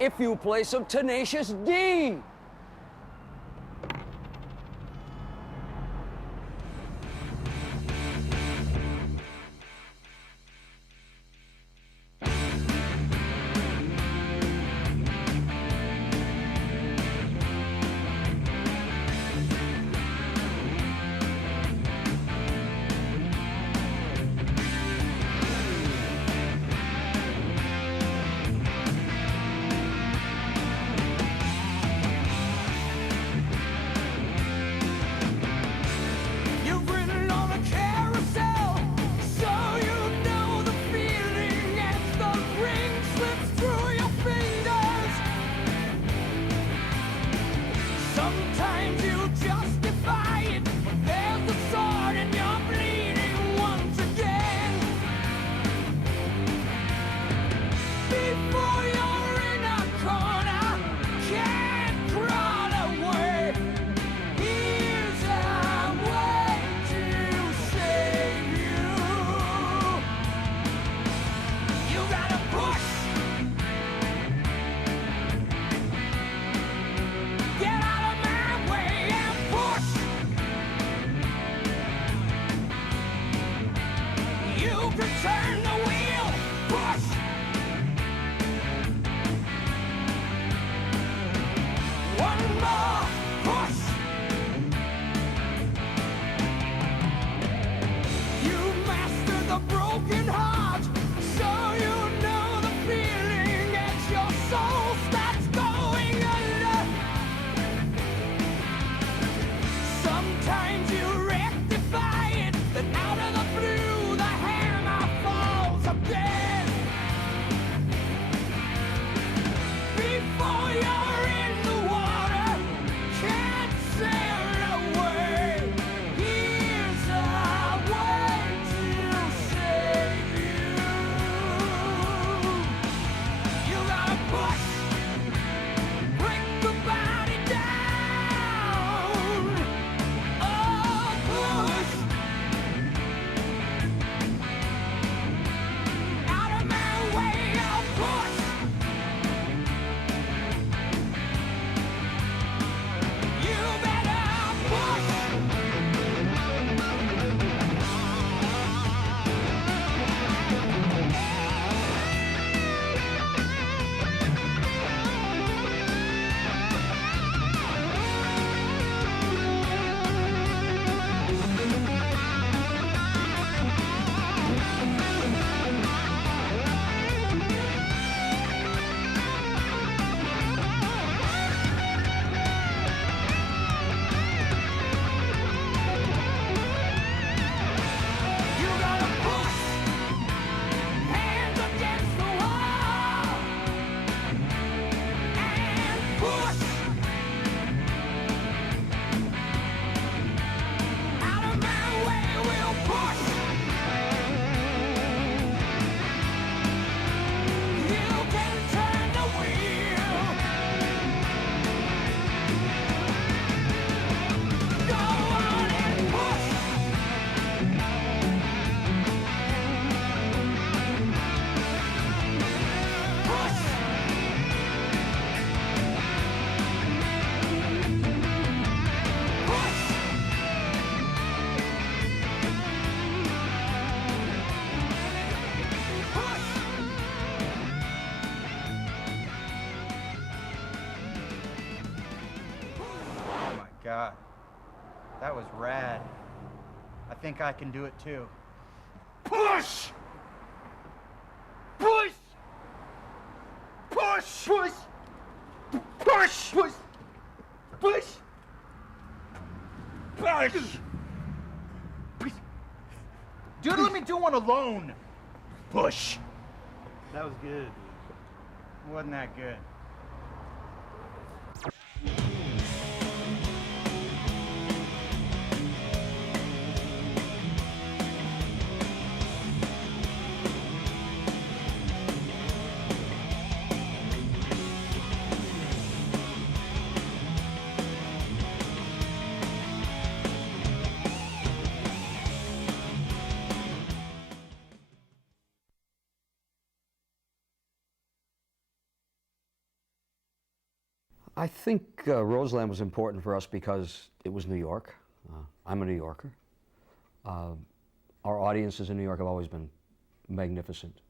If you play some Tenacious D. push. You better push. You gotta push. Hands against the wall. And push. Out of my way, we'll push. You can turn the wheel. Go on and push. Push. Push. Push. Oh my god. That was rad. I think I can do it too. Push! Push! Push! Push! Push! Push! Push! Push! Push! Dude, let me do one alone! Push! That was good. Wasn't that good? I think Roseland was important for us because it was New York. I'm a New Yorker. Our audiences in New York have always been magnificent.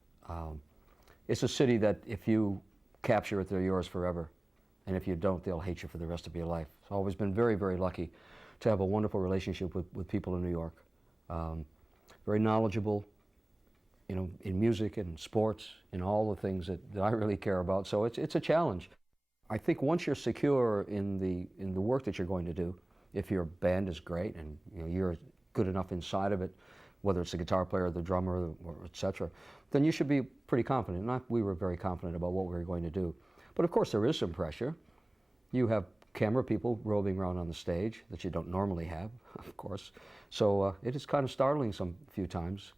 It's a city that if you capture it, they're yours forever. And if you don't, they'll hate you for the rest of your life. So I've always been very, very lucky to have a wonderful relationship with people in New York. Very knowledgeable, you know, in music and sports and all the things that I really care about. So it's a challenge. I think once you're secure in the work that you're going to do, if your band is great and you're good enough inside of it, whether it's the guitar player, the drummer, or et cetera, then you should be pretty confident. And we were very confident about what we were going to do. But of course there is some pressure. You have camera people roving around on the stage that you don't normally have, of course. So it is kind of startling few times.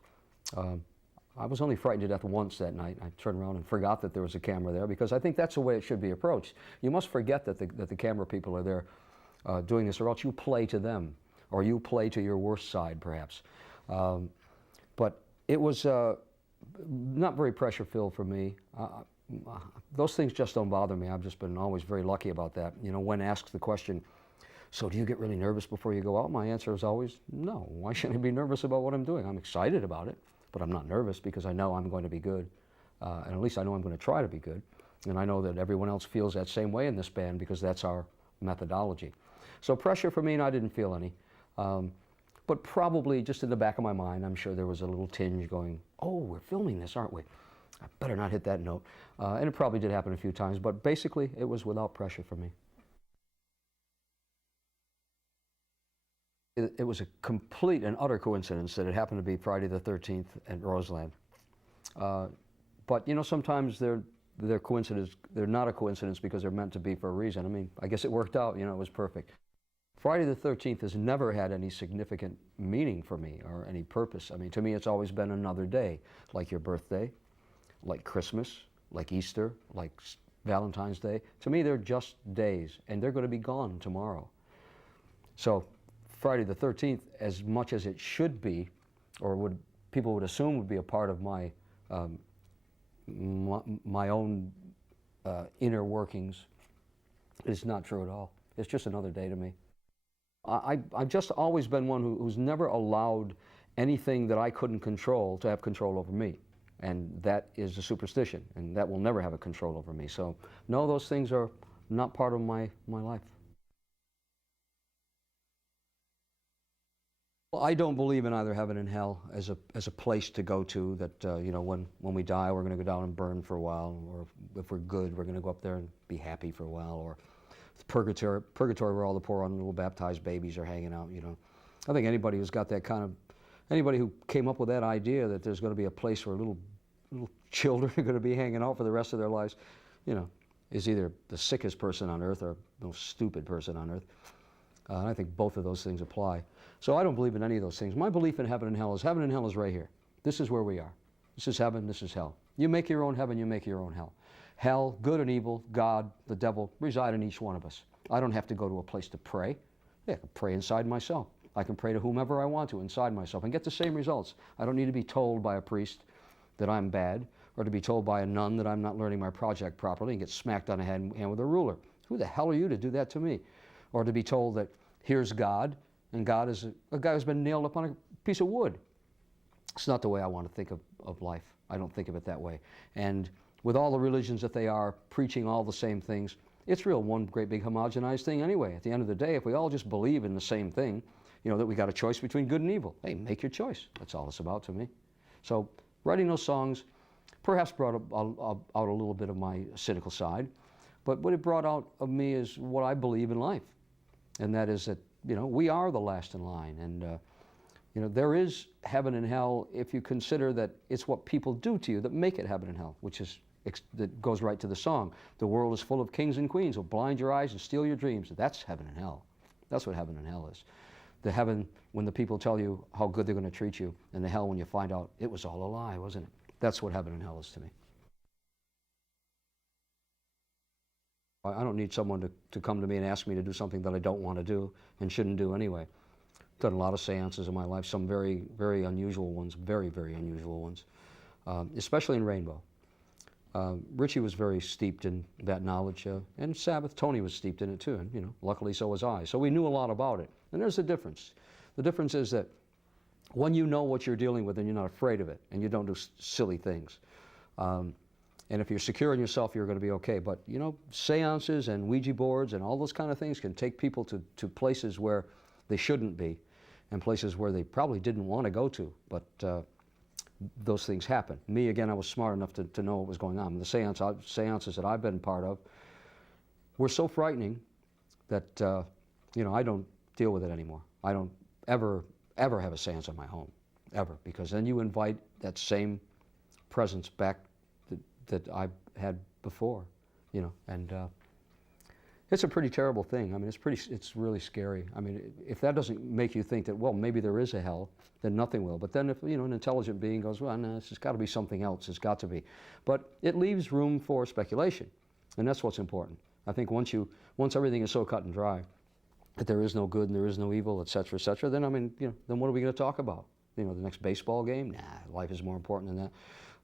I was only frightened to death once that night. I turned around and forgot that there was a camera there because I think that's the way it should be approached. You must forget that the camera people are there doing this, or else you play to them, or you play to your worst side, perhaps. But it was not very pressure-filled for me. Those things just don't bother me. I've just been always very lucky about that. You know, when asked the question, so do you get really nervous before you go out? My answer is always, no. Why shouldn't I be nervous about what I'm doing? I'm excited about it. But I'm not nervous because I know I'm going to be good. And at least I know I'm going to try to be good. And I know that everyone else feels that same way in this band because that's our methodology. So pressure for me, and I didn't feel any. But probably just in the back of my mind, I'm sure there was a little tinge going, oh, we're filming this, aren't we? I better not hit that note. And it probably did happen a few times, but basically it was without pressure for me. It was a complete and utter coincidence that it happened to be Friday the 13th at Roseland. But you know, sometimes they're coincidence. They're not a coincidence because they're meant to be for a reason. I mean, I guess it worked out. You know, it was perfect. Friday the 13th has never had any significant meaning for me or any purpose. I mean, to me, it's always been another day, like your birthday, like Christmas, like Easter, like Valentine's Day. To me, they're just days, and they're going to be gone tomorrow. So Friday the 13th, as much as it should be, or people would assume would be a part of my my own inner workings. It's not true at all. It's just another day to me. I've just always been one who's never allowed anything that I couldn't control to have control over me. And that is a superstition, and that will never have a control over me. So, no, those things are not part of my life. Well, I don't believe in either heaven and hell as a place to go to, that you know, when we die we're going to go down and burn for a while, or if we're good we're going to go up there and be happy for a while, or purgatory where all the poor little baptized babies are hanging out, you know. I think anybody who's got that kind of, anybody who came up with that idea that there's going to be a place where little children are going to be hanging out for the rest of their lives, you know, is either the sickest person on earth or the most stupid person on earth. And I think both of those things apply. So I don't believe in any of those things. My belief in heaven and hell is right here. This is where we are. This is heaven, this is hell. You make your own heaven, you make your own hell. Hell, good and evil, God, the devil, reside in each one of us. I don't have to go to a place to pray. Yeah, I can pray inside myself. I can pray to whomever I want to inside myself and get the same results. I don't need to be told by a priest that I'm bad, or to be told by a nun that I'm not learning my project properly and get smacked on the hand with a ruler. Who the hell are you to do that to me? Or to be told that here's God, and God is a guy who's been nailed up on a piece of wood. It's not the way I want to think of life. I don't think of it that way. And with all the religions that they are, preaching all the same things, it's real one great big homogenized thing anyway. At the end of the day, if we all just believe in the same thing, you know, that we got a choice between good and evil, hey, make your choice. That's all it's about to me. So writing those songs perhaps brought out a little bit of my cynical side, but what it brought out of me is what I believe in life, and that is that, you know, we are the last in line, and you know, there is heaven and hell if you consider that it's what people do to you that make it heaven and hell, which is, that goes right to the song. The world is full of kings and queens who'll blind your eyes and steal your dreams. That's heaven and hell. That's what heaven and hell is. The heaven when the people tell you how good they're going to treat you, and the hell when you find out it was all a lie, wasn't it? That's what heaven and hell is to me. I don't need someone to come to me and ask me to do something that I don't want to do and shouldn't do anyway. I've done a lot of seances in my life, some very, very unusual ones, very, very unusual ones, especially in Rainbow. Richie was very steeped in that knowledge, and Sabbath, Tony was steeped in it too, and you know, luckily so was I. So we knew a lot about it, and there's a difference. The difference is that when you know what you're dealing with and you're not afraid of it, and you don't do silly things, and if you're secure in yourself, you're going to be okay. But you know, seances and Ouija boards and all those kind of things can take people to places where they shouldn't be, and places where they probably didn't want to go to, but those things happen. Me, again, I was smart enough to know what was going on. The seances that I've been part of were so frightening that, you know, I don't deal with it anymore. I don't ever have a seance in my home, ever, because then you invite that same presence back that I've had before, you know, and it's a pretty terrible thing. I mean, it's really scary. I mean, if that doesn't make you think that, well, maybe there is a hell, then nothing will. But then if, you know, an intelligent being goes, well, no, it's got to be something else. It's got to be. But it leaves room for speculation, and that's what's important. I think once everything is so cut and dry that there is no good and there is no evil, et cetera, then, I mean, you know, then what are we going to talk about? You know, the next baseball game? Nah, life is more important than that.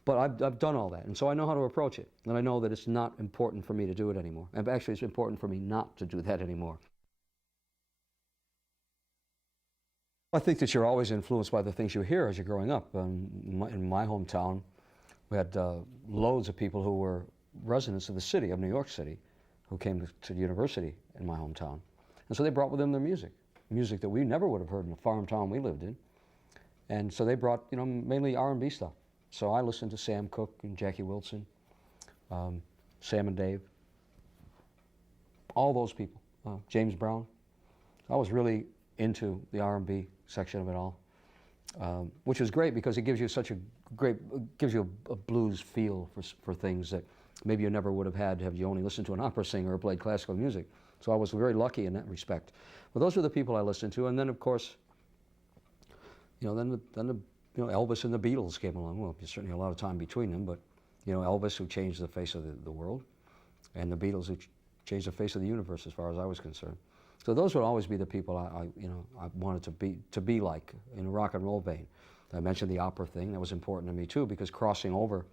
But I've done all that, and so I know how to approach it, and I know that it's not important for me to do it anymore. And actually, it's important for me not to do that anymore. I think that you're always influenced by the things you hear as you're growing up. In my hometown, we had loads of people who were residents of the city, of New York City, who came to the university in my hometown. And so they brought with them their music that we never would have heard in the farm town we lived in. And so they brought, you know, mainly R&B stuff. So I listened to Sam Cooke and Jackie Wilson, Sam and Dave, all those people, James Brown. I was really into the R&B section of it all, which was great because it gives you a blues feel for things that maybe you never would have had you only listened to an opera singer or played classical music. So I was very lucky in that respect. But those were the people I listened to, and then of course, you know, then the you know, Elvis and the Beatles came along. Well, there's certainly a lot of time between them, but you know, Elvis, who changed the face of the world, and the Beatles, who changed the face of the universe as far as I was concerned. So those would always be the people I wanted to be like in a rock and roll vein. I mentioned the opera thing. That was important to me too, because crossing over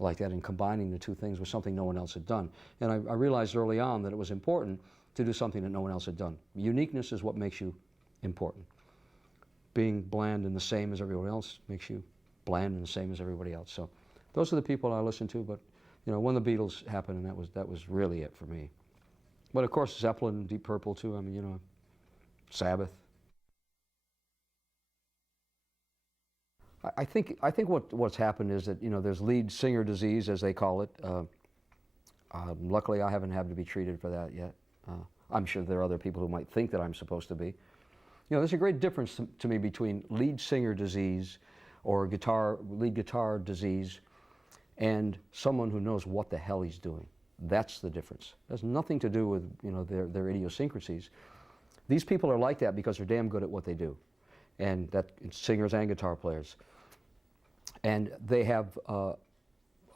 like that, and combining the two things was something no one else had done. And I realized early on that it was important to do something that no one else had done. Uniqueness is what makes you important. Being bland and the same as everyone else makes you bland and the same as everybody else. So those are the people I listen to, but you know, when the Beatles happened, and that was really it for me. But of course, Zeppelin, Deep Purple too, I mean, you know, Sabbath. I think what's happened is that, you know, there's lead singer disease, as they call it. Luckily, I haven't had to be treated for that yet. I'm sure there are other people who might think that I'm supposed to be. You know, there's a great difference to me between lead singer disease or lead guitar disease and someone who knows what the hell he's doing. That's the difference. It has nothing to do with, you know, their idiosyncrasies. These people are like that because they're damn good at what they do, and that singers and guitar players. And they have a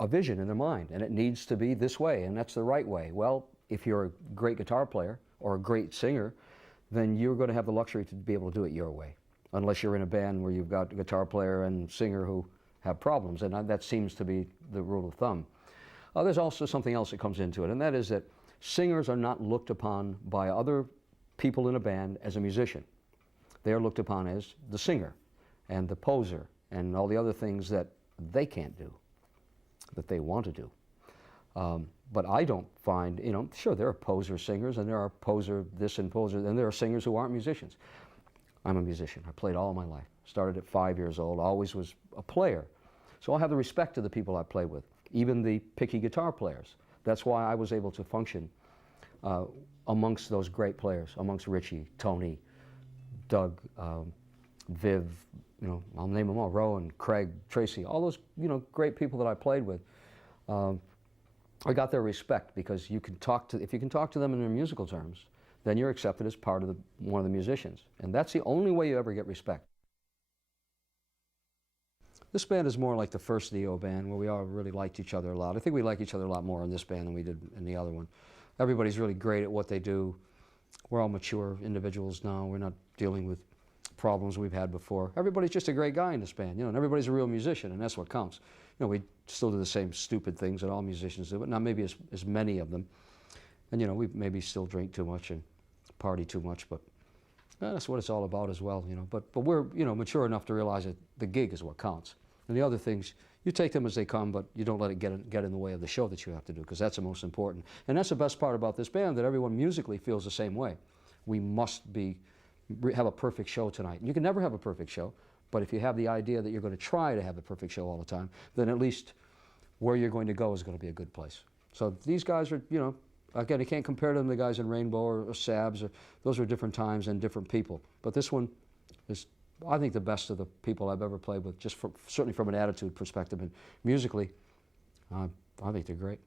vision in their mind, and it needs to be this way, and that's the right way. Well, if you're a great guitar player or a great singer, then you're going to have the luxury to be able to do it your way, unless you're in a band where you've got a guitar player and singer who have problems, and that seems to be the rule of thumb. There's also something else that comes into it, and that is that singers are not looked upon by other people in a band as a musician. They are looked upon as the singer and the poser and all the other things that they can't do, that they want to do. But I don't find, you know, sure, there are poser singers and there are poser this and poser, and there are singers who aren't musicians. I'm a musician. I played all my life. Started at 5 years old, always was a player. So I'll have the respect of the people I play with, even the picky guitar players. That's why I was able to function amongst those great players, amongst Richie, Tony, Doug, Viv, you know, I'll name them all, Rowan, Craig, Tracy, all those, you know, great people that I played with. I got their respect because you can talk to, if you can talk to them in their musical terms, then you're accepted as part of one of the musicians. And that's the only way you ever get respect. This band is more like the first Dio band, where we all really liked each other a lot. I think we like each other a lot more in this band than we did in the other one. Everybody's really great at what they do. We're all mature individuals now. We're not dealing with problems we've had before. Everybody's just a great guy in this band, you know, and everybody's a real musician, and that's what counts. You know, we still do the same stupid things that all musicians do, but not maybe as many of them. And, you know, we maybe still drink too much and party too much, but that's what it's all about as well, you know. But we're, you know, mature enough to realize that the gig is what counts. And the other things, you take them as they come, but you don't let it get in the way of the show that you have to do, because that's the most important. And that's the best part about this band, that everyone musically feels the same way. We must have a perfect show tonight. You can never have a perfect show, but if you have the idea that you're going to try to have a perfect show all the time, then at least where you're going to go is going to be a good place. So these guys are, you know, again, I can't compare them to the guys in Rainbow or Sabs. Those are different times and different people. But this one is, I think, the best of the people I've ever played with, just certainly from an attitude perspective. And musically, I think they're great.